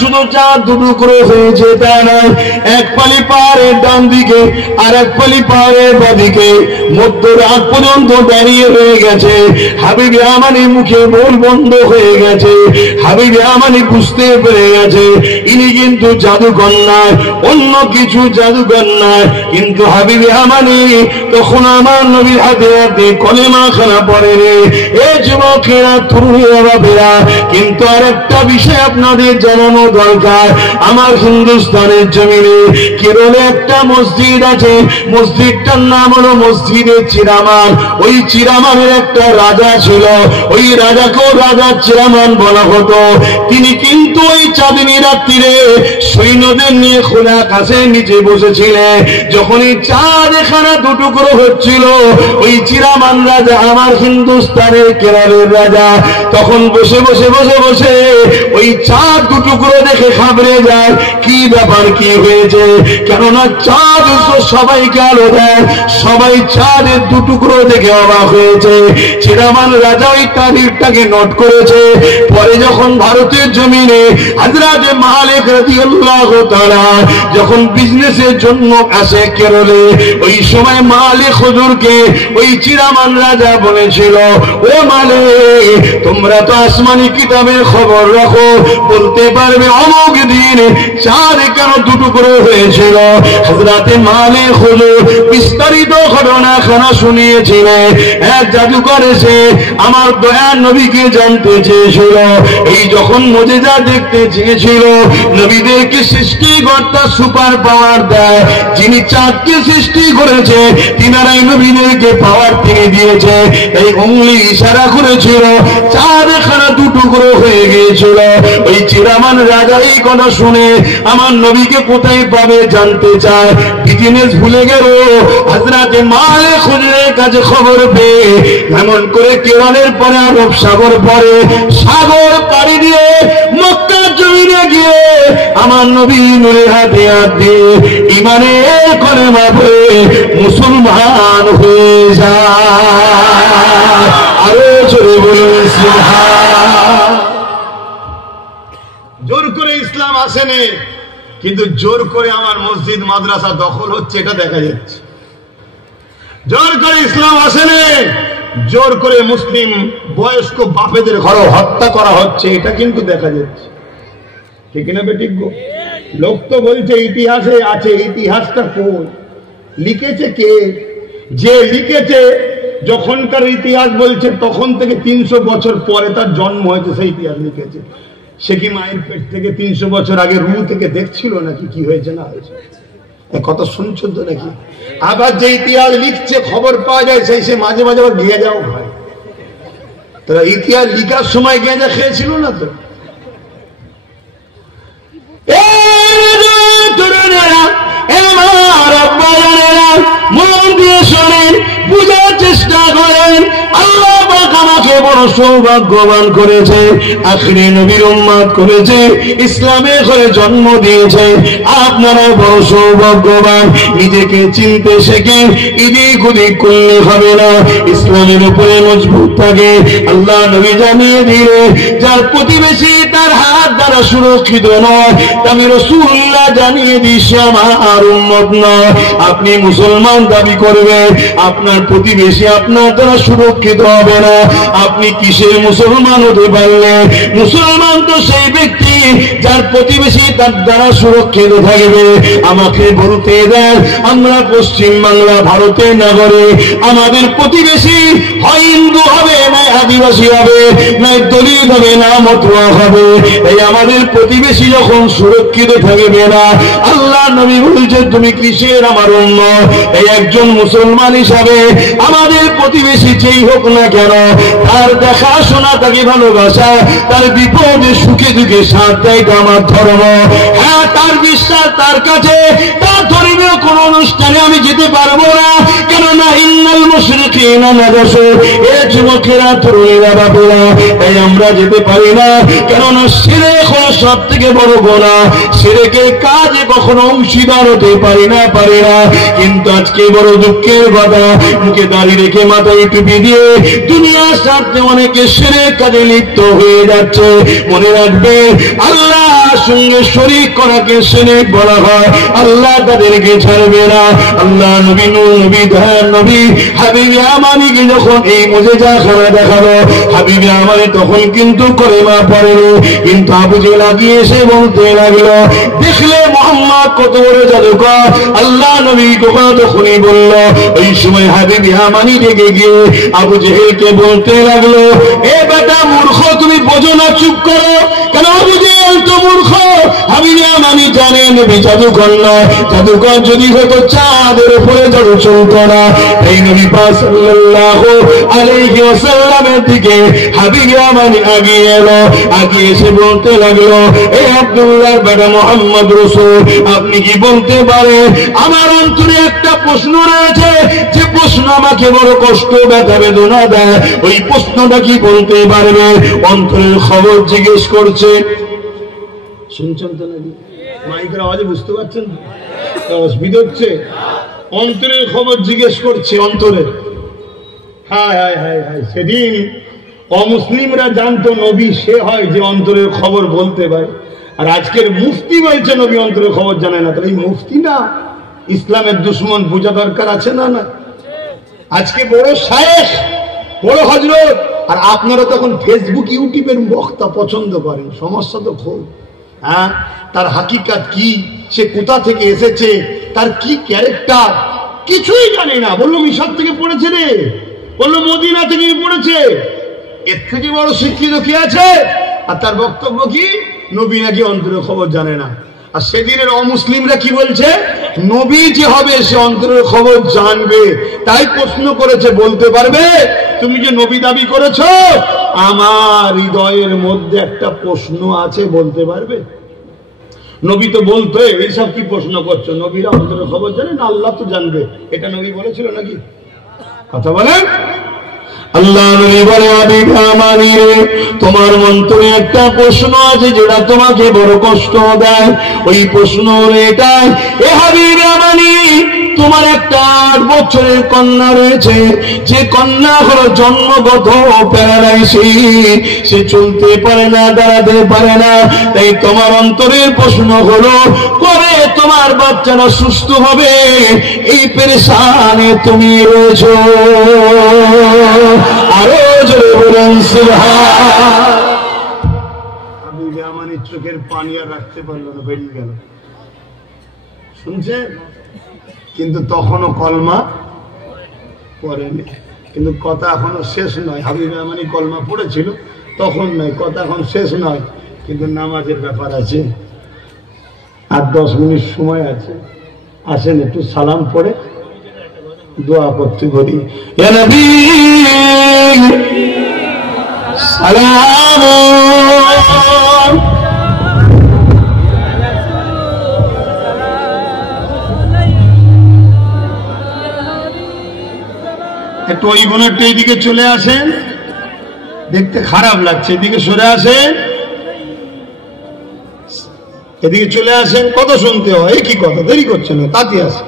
শুধু চাঁদ দুটুকরো হয়েছে তা নয়, এক পালি পাহাড়ের ডান দিকে আর এক পালি পাহাড়ের বাদিকে মধ্যরাত পর্যন্ত দাঁড়িয়ে হয়ে গেছে। হাবিবে আমানি মুখে বল বন্ধ হয়ে গেছে। হাবিবে আমানি বুঝতে পেরে গেছে ইনি কিন্তু জাদুকর নয়, অন্য কিছু জাদুকর নয়। কিন্তু হাবিবে আমানি তখন আমার নবীর হাতে হাতে কলেমা খানা পড়ে রে। এ যুবকেরা, তরুণীরা, বাবেরা, কিন্তু আর একটা বিষয় আপনাদের জানানো দরকার। আমার হিন্দুস্তানের জমিনে কেরলে একটা মসজিদ আছে, মসজিদটার নাম হলো মসজিদে চিরামান। ওই চিরামানের একটা রাজা ছিল, ওই রাজাকেও রাজা চিরামান বলা হতো। তিনি কিন্তু ওই চাঁদনী রাত্রিরে সৈন্যদের নিয়ে খোলা আকাশের নিচে বসেছিলেন। যখন এই চাঁদ এখানে দুটুকরো হচ্ছিল, ওই চিরামান রাজা, আমার হিন্দুস্তানের কেরলের রাজা, তখন বসে বসে বসে বসে ওই চাঁদ দুটুকরো দেখে ঘাবড়ে যায়। কি ব্যাপার, কি হয়েছে? কেননা চাঁদ সবাইকে আলো দেয়, সবাই চাঁদের দুটুকরো দেখে অবাক হয়েছে। চিরামান রাজা ওই তারিখটাকে নোট করেছে। পরে যখন ভারতের জমিনে হযরত মালিক রাদিয়াল্লাহু তাআলা যখন বিজনেসের জন্য আসে কেরলে, ওই সময় মালিক হুজুরকে ওই চিরামান রাজা বলেছিল, ও মালিক, তোমরা তো আসমানি কিতাবের খবর রাখো, বলতে পারে করবে অমুক দিন চাঁদ কেন দুটুকরো হয়েছিল। হযরতে মালিক হুজুর বিস্তারিত ঘটনাখানা শুনিয়েছিলেন। এক জাদুকর এসে আমার দয়ার নবীকে জানতে চেয়েছিল। এই যখন মুজিজা দেখতে চেয়েছিল, নবীদেরকে সৃষ্টিকর্তা সুপার পাওয়ার দেয়, যিনি চাঁদকে সৃষ্টি করেছে তিনারাই নবীদেরকে পাওয়ার তিনি দিয়েছে। এই উংলি ইশারা করেছিল, চাঁদ খানা দুটুকরো হয়ে গিয়েছিল। ওই চিরামান রাজা এই কথা শুনে আমার নবীকে কোথায় পাবে জানতে চায়। বিজনেস ভুলে গেল। হযরতে মালিক হুজুরের কাছে খবর পেয়ে এমন করে কেরানের পরে আরব সাগর পরে সাগর পাড়ি দিয়ে মক্কা জমিনে গিয়ে আমার নবী নূরে হাতে হাত দিয়ে ইমানের কলেমা পড়ে মুসলমান হয়ে যায়। আরো জোরে বলুন সুবহান। জোর করে ইসলাম আসেনি, কিন্তু জোর করে আমার মসজিদ মাদ্রাসা দখল হচ্ছে এটা দেখা যাচ্ছে। জোর করে ইসলাম আসেনি, জোর করে মুসলিম বয়স্ক বাপেদের ঘর হত্যা করা হচ্ছে এটা কিন্তু দেখা যাচ্ছে। ঠিক না বেঠিক গো? লোক তো বলছে ইতিহাসে আছে, ইতিহাসটা কই? লিখেছে কে? যে লিখেছে যখনকার ইতিহাস বলছে তখন থেকে 300 বছর পরে তার জন্ম হয়েছে, সেই ইতিহাস লিখেছে। সে কি মায়ের পেট থেকে 300 বছর আগে রু থেকে দেখছিল নাকি কি হয়েছে না হয়েছে? কত শুনছেন তো নাকি? আবার যে ইতিহাস লিখছে খবর পাওয়া যায় সেই সে মাঝে মাঝে আবার গিয়ে যাও ভাই। তারা ইতিহাস লিখার সময় গেঁজা খেয়েছিল না তো? মন দিয়ে শোনেন, বুঝার চেষ্টা করেন। আল্লাহ পাক আমাকে বড় সৌভাগ্যবান করেছে, আখিরি নবীর উম্মত করেছে, ইসলামের ঘরে জন্ম দিয়েছে। আপনারা বড় সৌভাগ্যবান। নিজেকে চিনতে শেখে, এদিক ওদিক করলে হবে না। ইসলামের উপরে মজবুত থাকে। আল্লাহ নবী জানিয়ে দিলে যার প্রতিবেশী তার হাত দ্বারা সুরক্ষিত নয়, আমি রাসূলুল্লাহ জানিয়ে দিছি আমার উম্মত নয়। আপনি মুসলমান দাবি করবেন, আপনার প্রতিবেশী আপনার দ্বারা সুরক্ষিত হবে না। আপনি কিসের মুসলমান হতে পারলেন? মুসলমান তো সেই ব্যক্তি যার প্রতিবেশী তার দ্বারা সুরক্ষিত থাকবে। আমাকে বলতে দেন, আমরা পশ্চিম বাংলা ভারতের নাগরিক, আমাদের প্রতিবেশী হয় হিন্দু হবে, না আদিবাসী হবে, না দলিত হবে, না মতুয়া হবে। এই আমাদের প্রতিবেশী যখন সুরক্ষিত থাকবে না, আল্লাহ নবী বলছে তুমি কিসের আমার উম্মত? এই একজন মুসলমান হিসাবে আমাদের প্রতিবেশী যেই হোক না কেন, তার দেখাশোনা, তাকে ভালোবাসা, তার বিপদে সুখে দুঃখে সাথ দেয় আমার ধর্ম। হ্যাঁ, তার বিশ্বাস তার কাছে, তার ধর্মীয় কোন অনুষ্ঠানে আমি যেতে পারবো না, কেননা ইন্নাল মুশরিকিনা নাজাসুন। এ যুবকেরা, তরুণীরা, বাবুরা, তাই আমরা যেতে পারি না, কেননা শিরক হলো সব থেকে বড় গুনাহ। শিরকের কাজে কখনো অংশীদার হতে পারি না। কিন্তু আজকে বড় দুঃখের কথা, মুখে দাড়ি রেখে মাথায় টুপি দিয়ে দুনিয়ার স্বার্থে অনেকে শিরক কাজে লিপ্ত হয়ে যাচ্ছে। মনে রাখবে, আল্লাহর সঙ্গে শরীক করাকে শিরক বলা হয়। আল্লাহ তাদেরকে ছাড়বে না। আল্লাহ নবী, নবী দয়ার নবী হাবিবে আমানিকে যখন এই মুজিজা খানা দেখালো, হাবিবে আমানি তখন কিন্তু কলেমা পড়েনি। কিন্তু আবু জেহেল আগিয়ে এসে বলতে লাগলো, দেখলে মুহাম্মদ কত বড় জাদুকর। আল্লাহ নবী তখনই বলল। ওই সময় হাবিবে আমানি রেগে গিয়ে আবু জেহেলকে বলতে লাগলো, এ বেটা মূর্খ, তুমি বোঝো না, চুপ করো। কেন আবু জেহেল তো মূর্খ। হাবিবে আমানি জানেন নবী জাদুকর নয়। জাদুকর যদি হতো চাঁদের উপরে জাদু চলতো না। এই নবী পাক সাল্লাল্লাহু আলাইহি ওয়াসাল্লামের দিকে হাবিবে আমানি আগিয়ে এলো। আগিয়ে এসে বলতে লাগলো, এ আব্দুল্লাহর বেটা মুহাম্মদ রাসূল, আপনি কি বলতে পারেন আমার অন্তরে একটা প্রশ্ন রয়েছে, যে প্রশ্ন আমাকে বড় কষ্ট, ব্যথা, বেদনা দেয়। ওই প্রশ্নটা কি বলতে পারবে? অন্তরের খবর জিজ্ঞেস করছে। শুনছেন তো নাকি? মাইকের আওয়াজে বুঝতে পারছেন তো? অসুবিধা হচ্ছে? অন্তরের খবর জিজ্ঞেস করছে, অন্তরের। হায় হায় হায় হায়, সেদিন অমুসলিমরা জানতো নবী সে হয় যে অন্তরের খবর বলতে পারে। আর আজকের মুফতি বলছে নবী অন্তরের খবর জানে না। তাহলে এই মুফতি না ইসলামের দুশ্মন, বোঝা দরকার আছে না? না, আজকে বড় শায়েখ, বড় হযরত, আর আপনারা তখন ফেসবুক ইউটিউবের বক্তা পছন্দ করেন। সমস্যা তো খুব। হ্যাঁ, তার হাকিকাত কি, সে কোথা থেকে এসেছে, তার কি ক্যারেক্টার, কিছুই জানে না। বললো মিশর থেকে পড়েছে রে, বললো মদিনা থেকে পড়েছে। এর থেকে বড় শিক্ষিত কি আছে? আর তার বক্তব্য কি? নবী নাকি অন্তরের খবর জানে না। আর সেদিনের অমুসলিমরা কি বলছে? নবী যে হবে সে অন্তরের খবর জানবে। তাই প্রশ্ন করেছে, বলতে পারবে তুমি যে নবী দাবি করেছো, আমার হৃদয়ের মধ্যে একটা প্রশ্ন আছে, বলতে পারবে? নবী তো বলতো, এইসব কি প্রশ্ন করছো? নবীরা অন্তরের খবর জানে না, আল্লাহ তো জানবে। এটা নবী বলেছিল নাকি? কথা বলেন। আল্লাহ নবী বলে, হাবিব আমানি রে, তোমার অন্তরে একটা প্রশ্ন আছে যেটা তোমাকে বড় কষ্ট দেয়। ওই প্রশ্ন এটাই, এ হাবিব আমানি, তোমার একটা 8 বছরের কন্যা রয়েছে, যে কন্যা হলো জন্মগত প্যারালাইসিস, সে চলতে পারে না, দাঁড়াতে পারে না। তাই তোমার অন্তরের প্রশ্ন হলো, কবে তোমার বাচ্চারা সুস্থ হবে? এই পেরেশানে তুমি রয়েছো। আরো জোরে বলেন সুবহান। হাবিব আমানির চোখের পানি আর রাখতে পারলো না, বেরিয়ে গেল। শুনছেন? কিন্তু তখনও কলমা পড়েনি। কিন্তু কথা এখনো শেষ নয়। হাবিব আমানি কলমা পড়েছিল তখন নয়, কথা এখন শেষ নয়। কিন্তু নামাজের ব্যাপার আছে, আর 10 মিনিট সময় আছে। আসেন একটু সালাম পড়ে দোয়া করতে বলি। ইয়া নবী সালাম। একটু ওই বোনেরটা এইদিকে চলে আসেন, দেখতে খারাপ লাগছে, এদিকে সরে আসেন, এদিকে চলে আসেন। কত শুনতে হয়, কি কথা, দেরি করছে না, তাতে আসেন।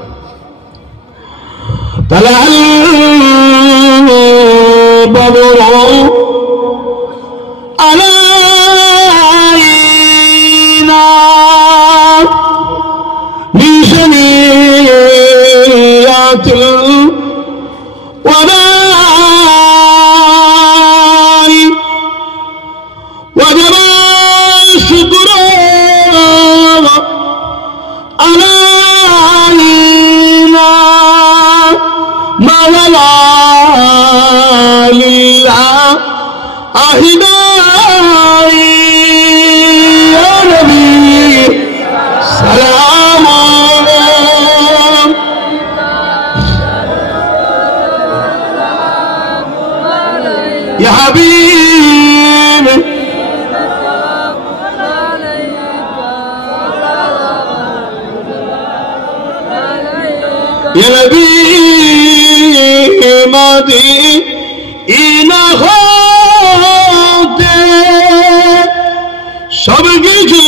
সব কিছু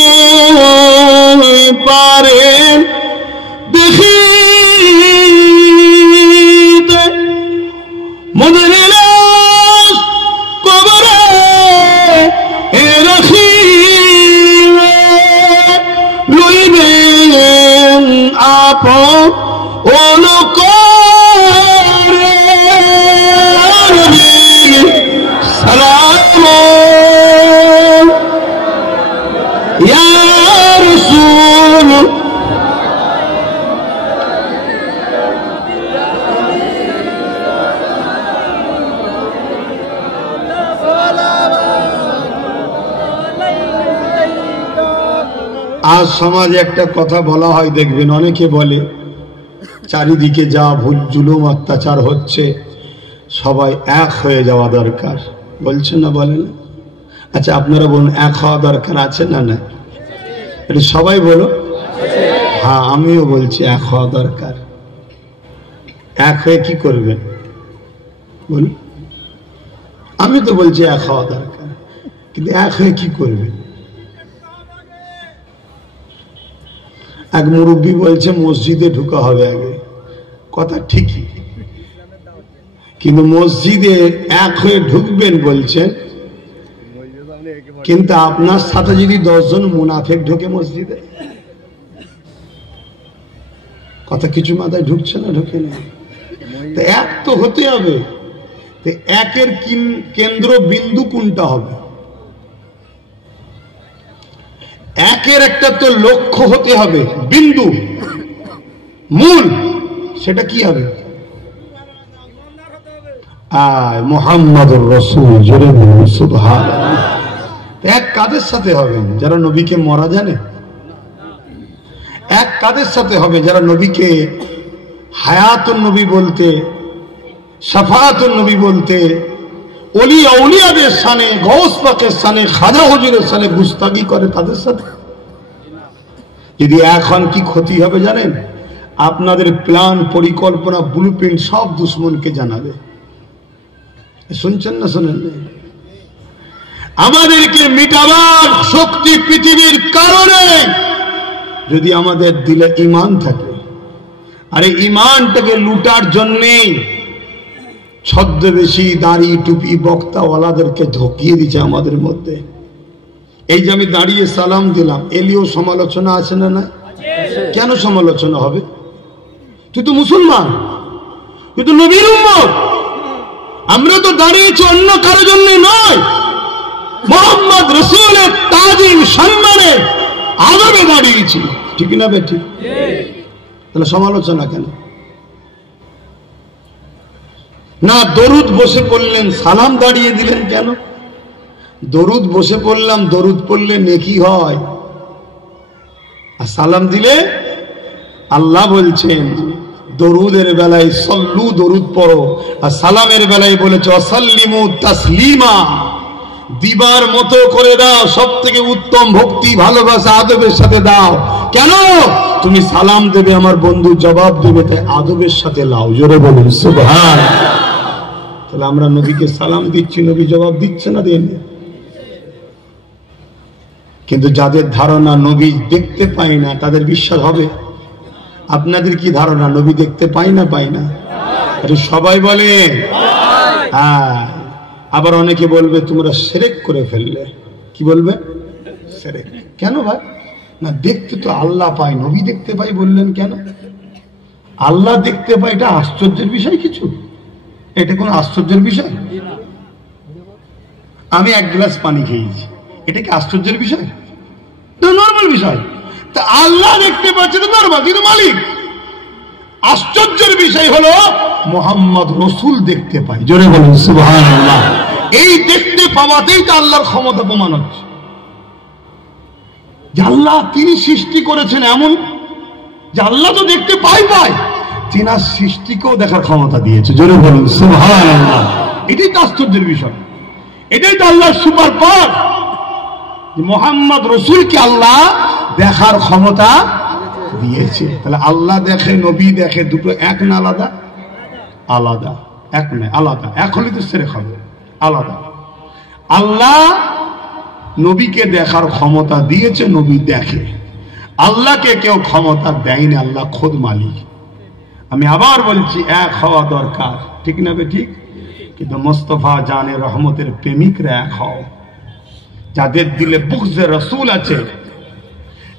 পারেন দেখিতে, মদের লাশ কবরে রাখিবে, লইবেন আপন করে সালাম। ইয়া রাসূল আজ সমাজে একটা কথা বলা হয়, দেখবেন অনেকে বলে চারিদিকে যা ভুল জুলুম অত্যাচার হচ্ছে, সবাই এক হয়ে যাওয়া দরকার। বলছেন না, বলেন? আচ্ছা আপনারা বলুন, এক হওয়া দরকার আছে না? না, এটা সবাই বলো। হ্যাঁ, আমিও বলছি এক হওয়া দরকার। এক হয়ে কি করবেন বলুন? আমি তো বলছি এক হওয়া দরকার, কিন্তু এক হয়ে কি করবেন? এক মুরব্বী বলছে মসজিদে ঢুকা হবে আগে, কথা ঠিকই, কিন্তু মসজিদে এক হয়ে ঢুকবেন বলছেন, কিন্তু আপনার সাথে যদি 10 জন মুনাফিক ঢোকে মসজিদে, কথা কিছু মাথায় ঢুকছে না? ঢুকে না। তো এক তো হতে হবে, তো একের কেন্দ্র বিন্দু কোনটা হবে? একের একটা তো লক্ষ্য হতে হবে, বিন্দু মূল, সেটা কি হবে? মুহাম্মাদুর রাসূল, জোরে বলুন সুবহানাল্লাহ। এক কাদের সাথে হবে? যারা নবীকে মরা জানে। এক কাদের সাথে হবে? যারা নবীকে হায়াতুন নবী বলতে, শাফাআতুন নবী বলতে, ওলি আউলিয়াদের শানে, গৌস পাকের শানে, খাজা হুজুরের শানে গুস্তাখি করে, তাদের সাথে। যদি এখন কি ক্ষতি হবে জানেন? আপনাদের প্ল্যান, পরিকল্পনা, ব্লুপ্রিন্ট সব দুশ্মনকে জানাবে। শুনছেন না শোনেন? আমাদেরকে মিটাবার শক্তি পৃথিবীর কারণে যদি আমাদের দিলে ঈমান থাকে, আর এই ঈমানটাকে লুটার জন্যে ছদ্মবেশী, দাড়ি টুপি বক্তাওয়ালাদেরকে ঢকিয়ে দিচ্ছে আমাদের মধ্যে। এই যে আমি দাঁড়িয়ে সালাম দিলাম, এলিও সমালোচনা আছে না? না, কেন সমালোচনা হবে? তুই তো মুসলমান, তুই তো নবীর উম্মত। আমরা তো দাঁড়িয়েছি অন্য কারোর জন্য নয়, মুহাম্মদ রাসূলের তাজিম সম্মানে আদবে দাঁড়িয়েছি, ঠিক না বেটি? তাহলে সমালোচনা কেন? না দরুদ বসে পড়লেন, সালাম দাঁড়িয়ে দিলেন কেন? দরুদ বসে পড়লাম, দরুদ পড়লে নেকি হয়, আর সালাম দিলে আল্লাহ বলছেন দরুদের বেলায় সল্লু, দরুদ পড়ো, আর সালামের বেলায় বলেছে ওয়াসাল্লিমু তাসলিমা, দিবার মতো করে দাও, সব থেকে উত্তম ভক্তি, ভালোবাসা, আদবের সাথে দাও। কেন? তুমি সালাম দেবে, আমার বন্ধু জবাব দেবে, তাই আদবের সাথে লাও। জোরে বলুন সুবহানাল্লাহ। তাহলে আমরা নবীকে সালাম দিচ্ছি, নবী জবাব দিচ্ছে না, দেন। কিন্তু যাদের ধারণা নবী দেখতে পাই না, তাদের বিশ্বাস হবে। আপনাদের কি ধারণা নবী দেখতে পাই না? পাই না, এটা সবাই বলে। হ্যাঁ, আবার অনেকে বলবে তোমরা শিরক করে ফেললে। কি বলবে? শিরক। কেন ভাই? না দেখতে তো আল্লাহ পাই, নবী দেখতে পাই বললেন কেন? আল্লাহ দেখতে পাই, এটা আশ্চর্যের বিষয় কিছু? এটা কোন আশ্চর্যের বিষয়? আমি এক গ্লাস পানি খেয়েছি, এটা কি আশ্চর্যের বিষয়? নরমাল বিষয়। তা আল্লাহ দেখতে পাচ্ছে তো নরমাল, কিন্তু মালিক। আশ্চর্যের বিষয় হলো মুহাম্মদ রাসূল দেখতে পাই। জোরে বলুন সুবহানাল্লাহ। এই দেখতে পাওয়াতেই তো আল্লাহর ক্ষমতা প্রমাণ হচ্ছে যে আল্লাহ তিনি সৃষ্টি করেছেন এমন যে আল্লাহ তো দেখতে পাই, তিনার সৃষ্টিকেও দেখার ক্ষমতা দিয়েছে। জোরে বলুন সুবহানাল্লাহ। এটাই তো আশ্চর্যের বিষয়, এটাই তো আল্লাহর সুপার পাওয়ার, মুহাম্মদ রাসূলকে আল্লাহ দেখার ক্ষমতা দিয়েছে। তাহলে আল্লাহ দেখে, নবী দেখে, দুটো এক না আলাদা? আলাদা। এক নয়, আলাদা। এক হলে তো শিরক হবে। আলাদা। আল্লাহ নবীকে দেখার ক্ষমতা দিয়েছে, নবী দেখে। আল্লাহকে কেউ ক্ষমতা দেয়নি, আল্লাহ খোদ মালিক। আমি আবার বলছি, এক হওয়া দরকার, ঠিক না বে ঠিক? কিন্তু মুস্তাফা জানে রহমতের প্রেমিকরা এক হও। যাদের দিলে বুগজে রাসূল আছে,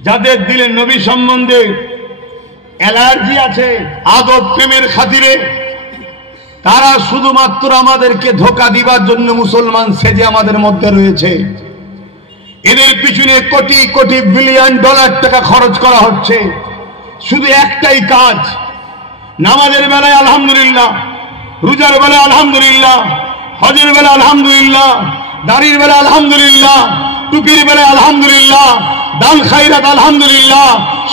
যাদের দিলে নবী সম্বন্ধে অ্যালার্জি আছে, আদব প্রেমের খাতিরে, তারা শুধুমাত্র আমাদেরকে ধোঁকা দিবার জন্য মুসলমান সেজে আমাদের মধ্যে রয়েছে। এদের পিছনে কোটি কোটি বিলিয়ন ডলার টাকা খরচ করা হচ্ছে, শুধু একটাই কাজ, নামাজের বেলায় আলহামদুলিল্লাহ, রোজার বেলায় আলহামদুলিল্লাহ, হজের বেলায় আলহামদুলিল্লাহ, দাড়ির বেলায় আলহামদুলিল্লাহ, টুপির বেলায় আলহামদুলিল্লাহ, দান খায়রাত আলহামদুলিল্লাহ,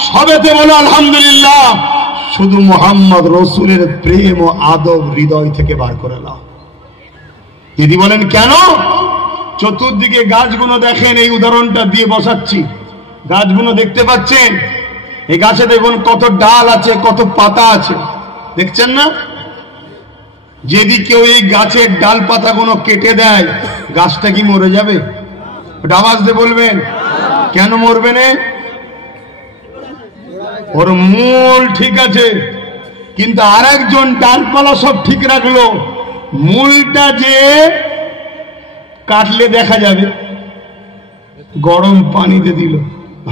সবেতে বলে আলহামদুলিল্লাহ। শুধু মুহাম্মদ রাসূলের প্রেম ও আদব হৃদয় থেকে বার করে নাও। দিদি বলেন কেন? চতুর্দিকে গাছগুলো দেখেন, এই উদাহরণটা দিয়ে বসাচ্ছি। গাছগুলো দেখতে পাচ্ছেন? এই গাছে দেখুন কত ডাল আছে, কত পাতা আছে, দেখছেন না? যদি কেউ এই গাছের ডাল পাতাগুলো কেটে দেয়, গাছটা কি মরে যাবে? ওটা আওয়াজ দিয়ে বলবেন। কেন মরবে না? ওর মূল ঠিক আছে, কিন্তু আরেকজন ডালপালা সব ঠিক রাখলো, মূলটা যে কাটলে দেখা যাবে। গরম পানিতে দিল,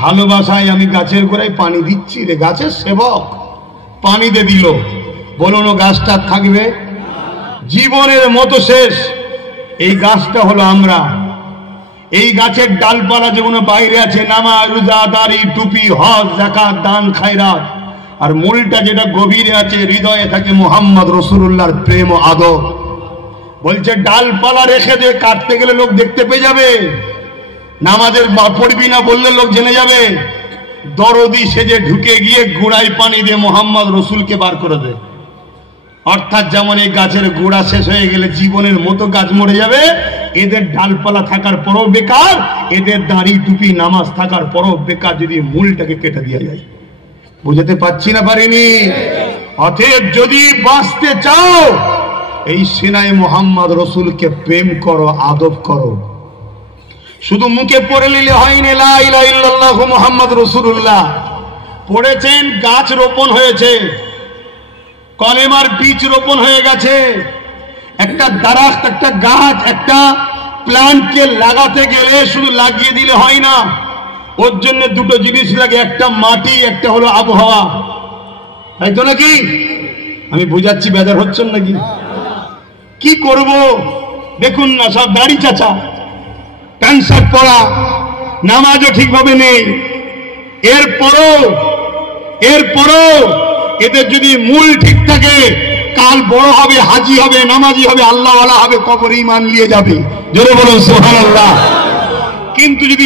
ভালোবাসায় আমি গাছের গোড়ায় পানি দিচ্ছি রে, গাছের সেবক পানিতে দিল, বলুন ও গাছটা থাকবে? জীবনের মতো শেষ। এই গাছটা হলো আমরা, এই গাছের ডালপালা যেগুলো বাইরে আছে, নামাজ, রোজা, দাড়ি, টুপি, হজ, যাকাত, দান, খায়রাত, আর মূলটা যেটা গভীরে আছে, হৃদয়ে থাকে মুহাম্মদ রাসূলুল্লাহর প্রেম ও আদর। বলছে ডালপালা রেখে দিয়ে কাটতে গেলে লোক দেখতে পেয়ে যাবে, নামাজের পড়বি না বললে লোক জেনে যাবে। দরদি সেজে ঢুকে গিয়ে গোড়ায় পানি দিয়ে মুহাম্মদ রাসূলকে বার করে দেয়। অর্থাৎ যেমন এই গাছের গোড়া শেষ হয়ে গেলে জীবনের মতো গাছ মরে যাবে, এদের ডালপালা থাকার পরও বেকার, এদের দাড়ি, টুপি, নামাজ থাকার পরও বেকার যদি মূলটাকে কেটে দেওয়া যায়। বুঝাতে পারছি না পারিনি? অতএব যদি বাঁচতে চাও, এই সিনায় মুহাম্মদ রাসূলকে প্রেম করো, আদব করো। শুধু মুখে পড়ে নিলে হয়নি লা ইলাহা ইল্লাল্লাহু মুহাম্মদ রাসূলুল্লাহ। পড়েছেন, গাছ রোপণ হয়েছে, কলেমার বীজ রোপণ হয়ে গেছে। একটা দারাখত, একটা গাছ, একটা প্ল্যান্টকে লাগাতে গেলে শুধু লাগিয়ে দিলে হয় না, ওর জন্য দুটো জিনিস লাগে, একটা মাটি, একটা হলো আবহাওয়া। তাই তো নাকি? আমি বুঝাচ্ছি, বেজার হচ্ছেন নাকি? কি করব দেখুন না, সব দাড়ি চাচা, ক্যান্সার পড়া, নামাজও ঠিকভাবে নেই। এরপরও এদের যদি মূল ঠিক থাকে, কাল বড় হবে, হাজি হবে, নামাজি হবে, আল্লাহওয়ালা হবে, কবরে ঈমান নিয়ে যাবে। জোরে বলুন সুবহানাল্লাহ। কিন্তু যদি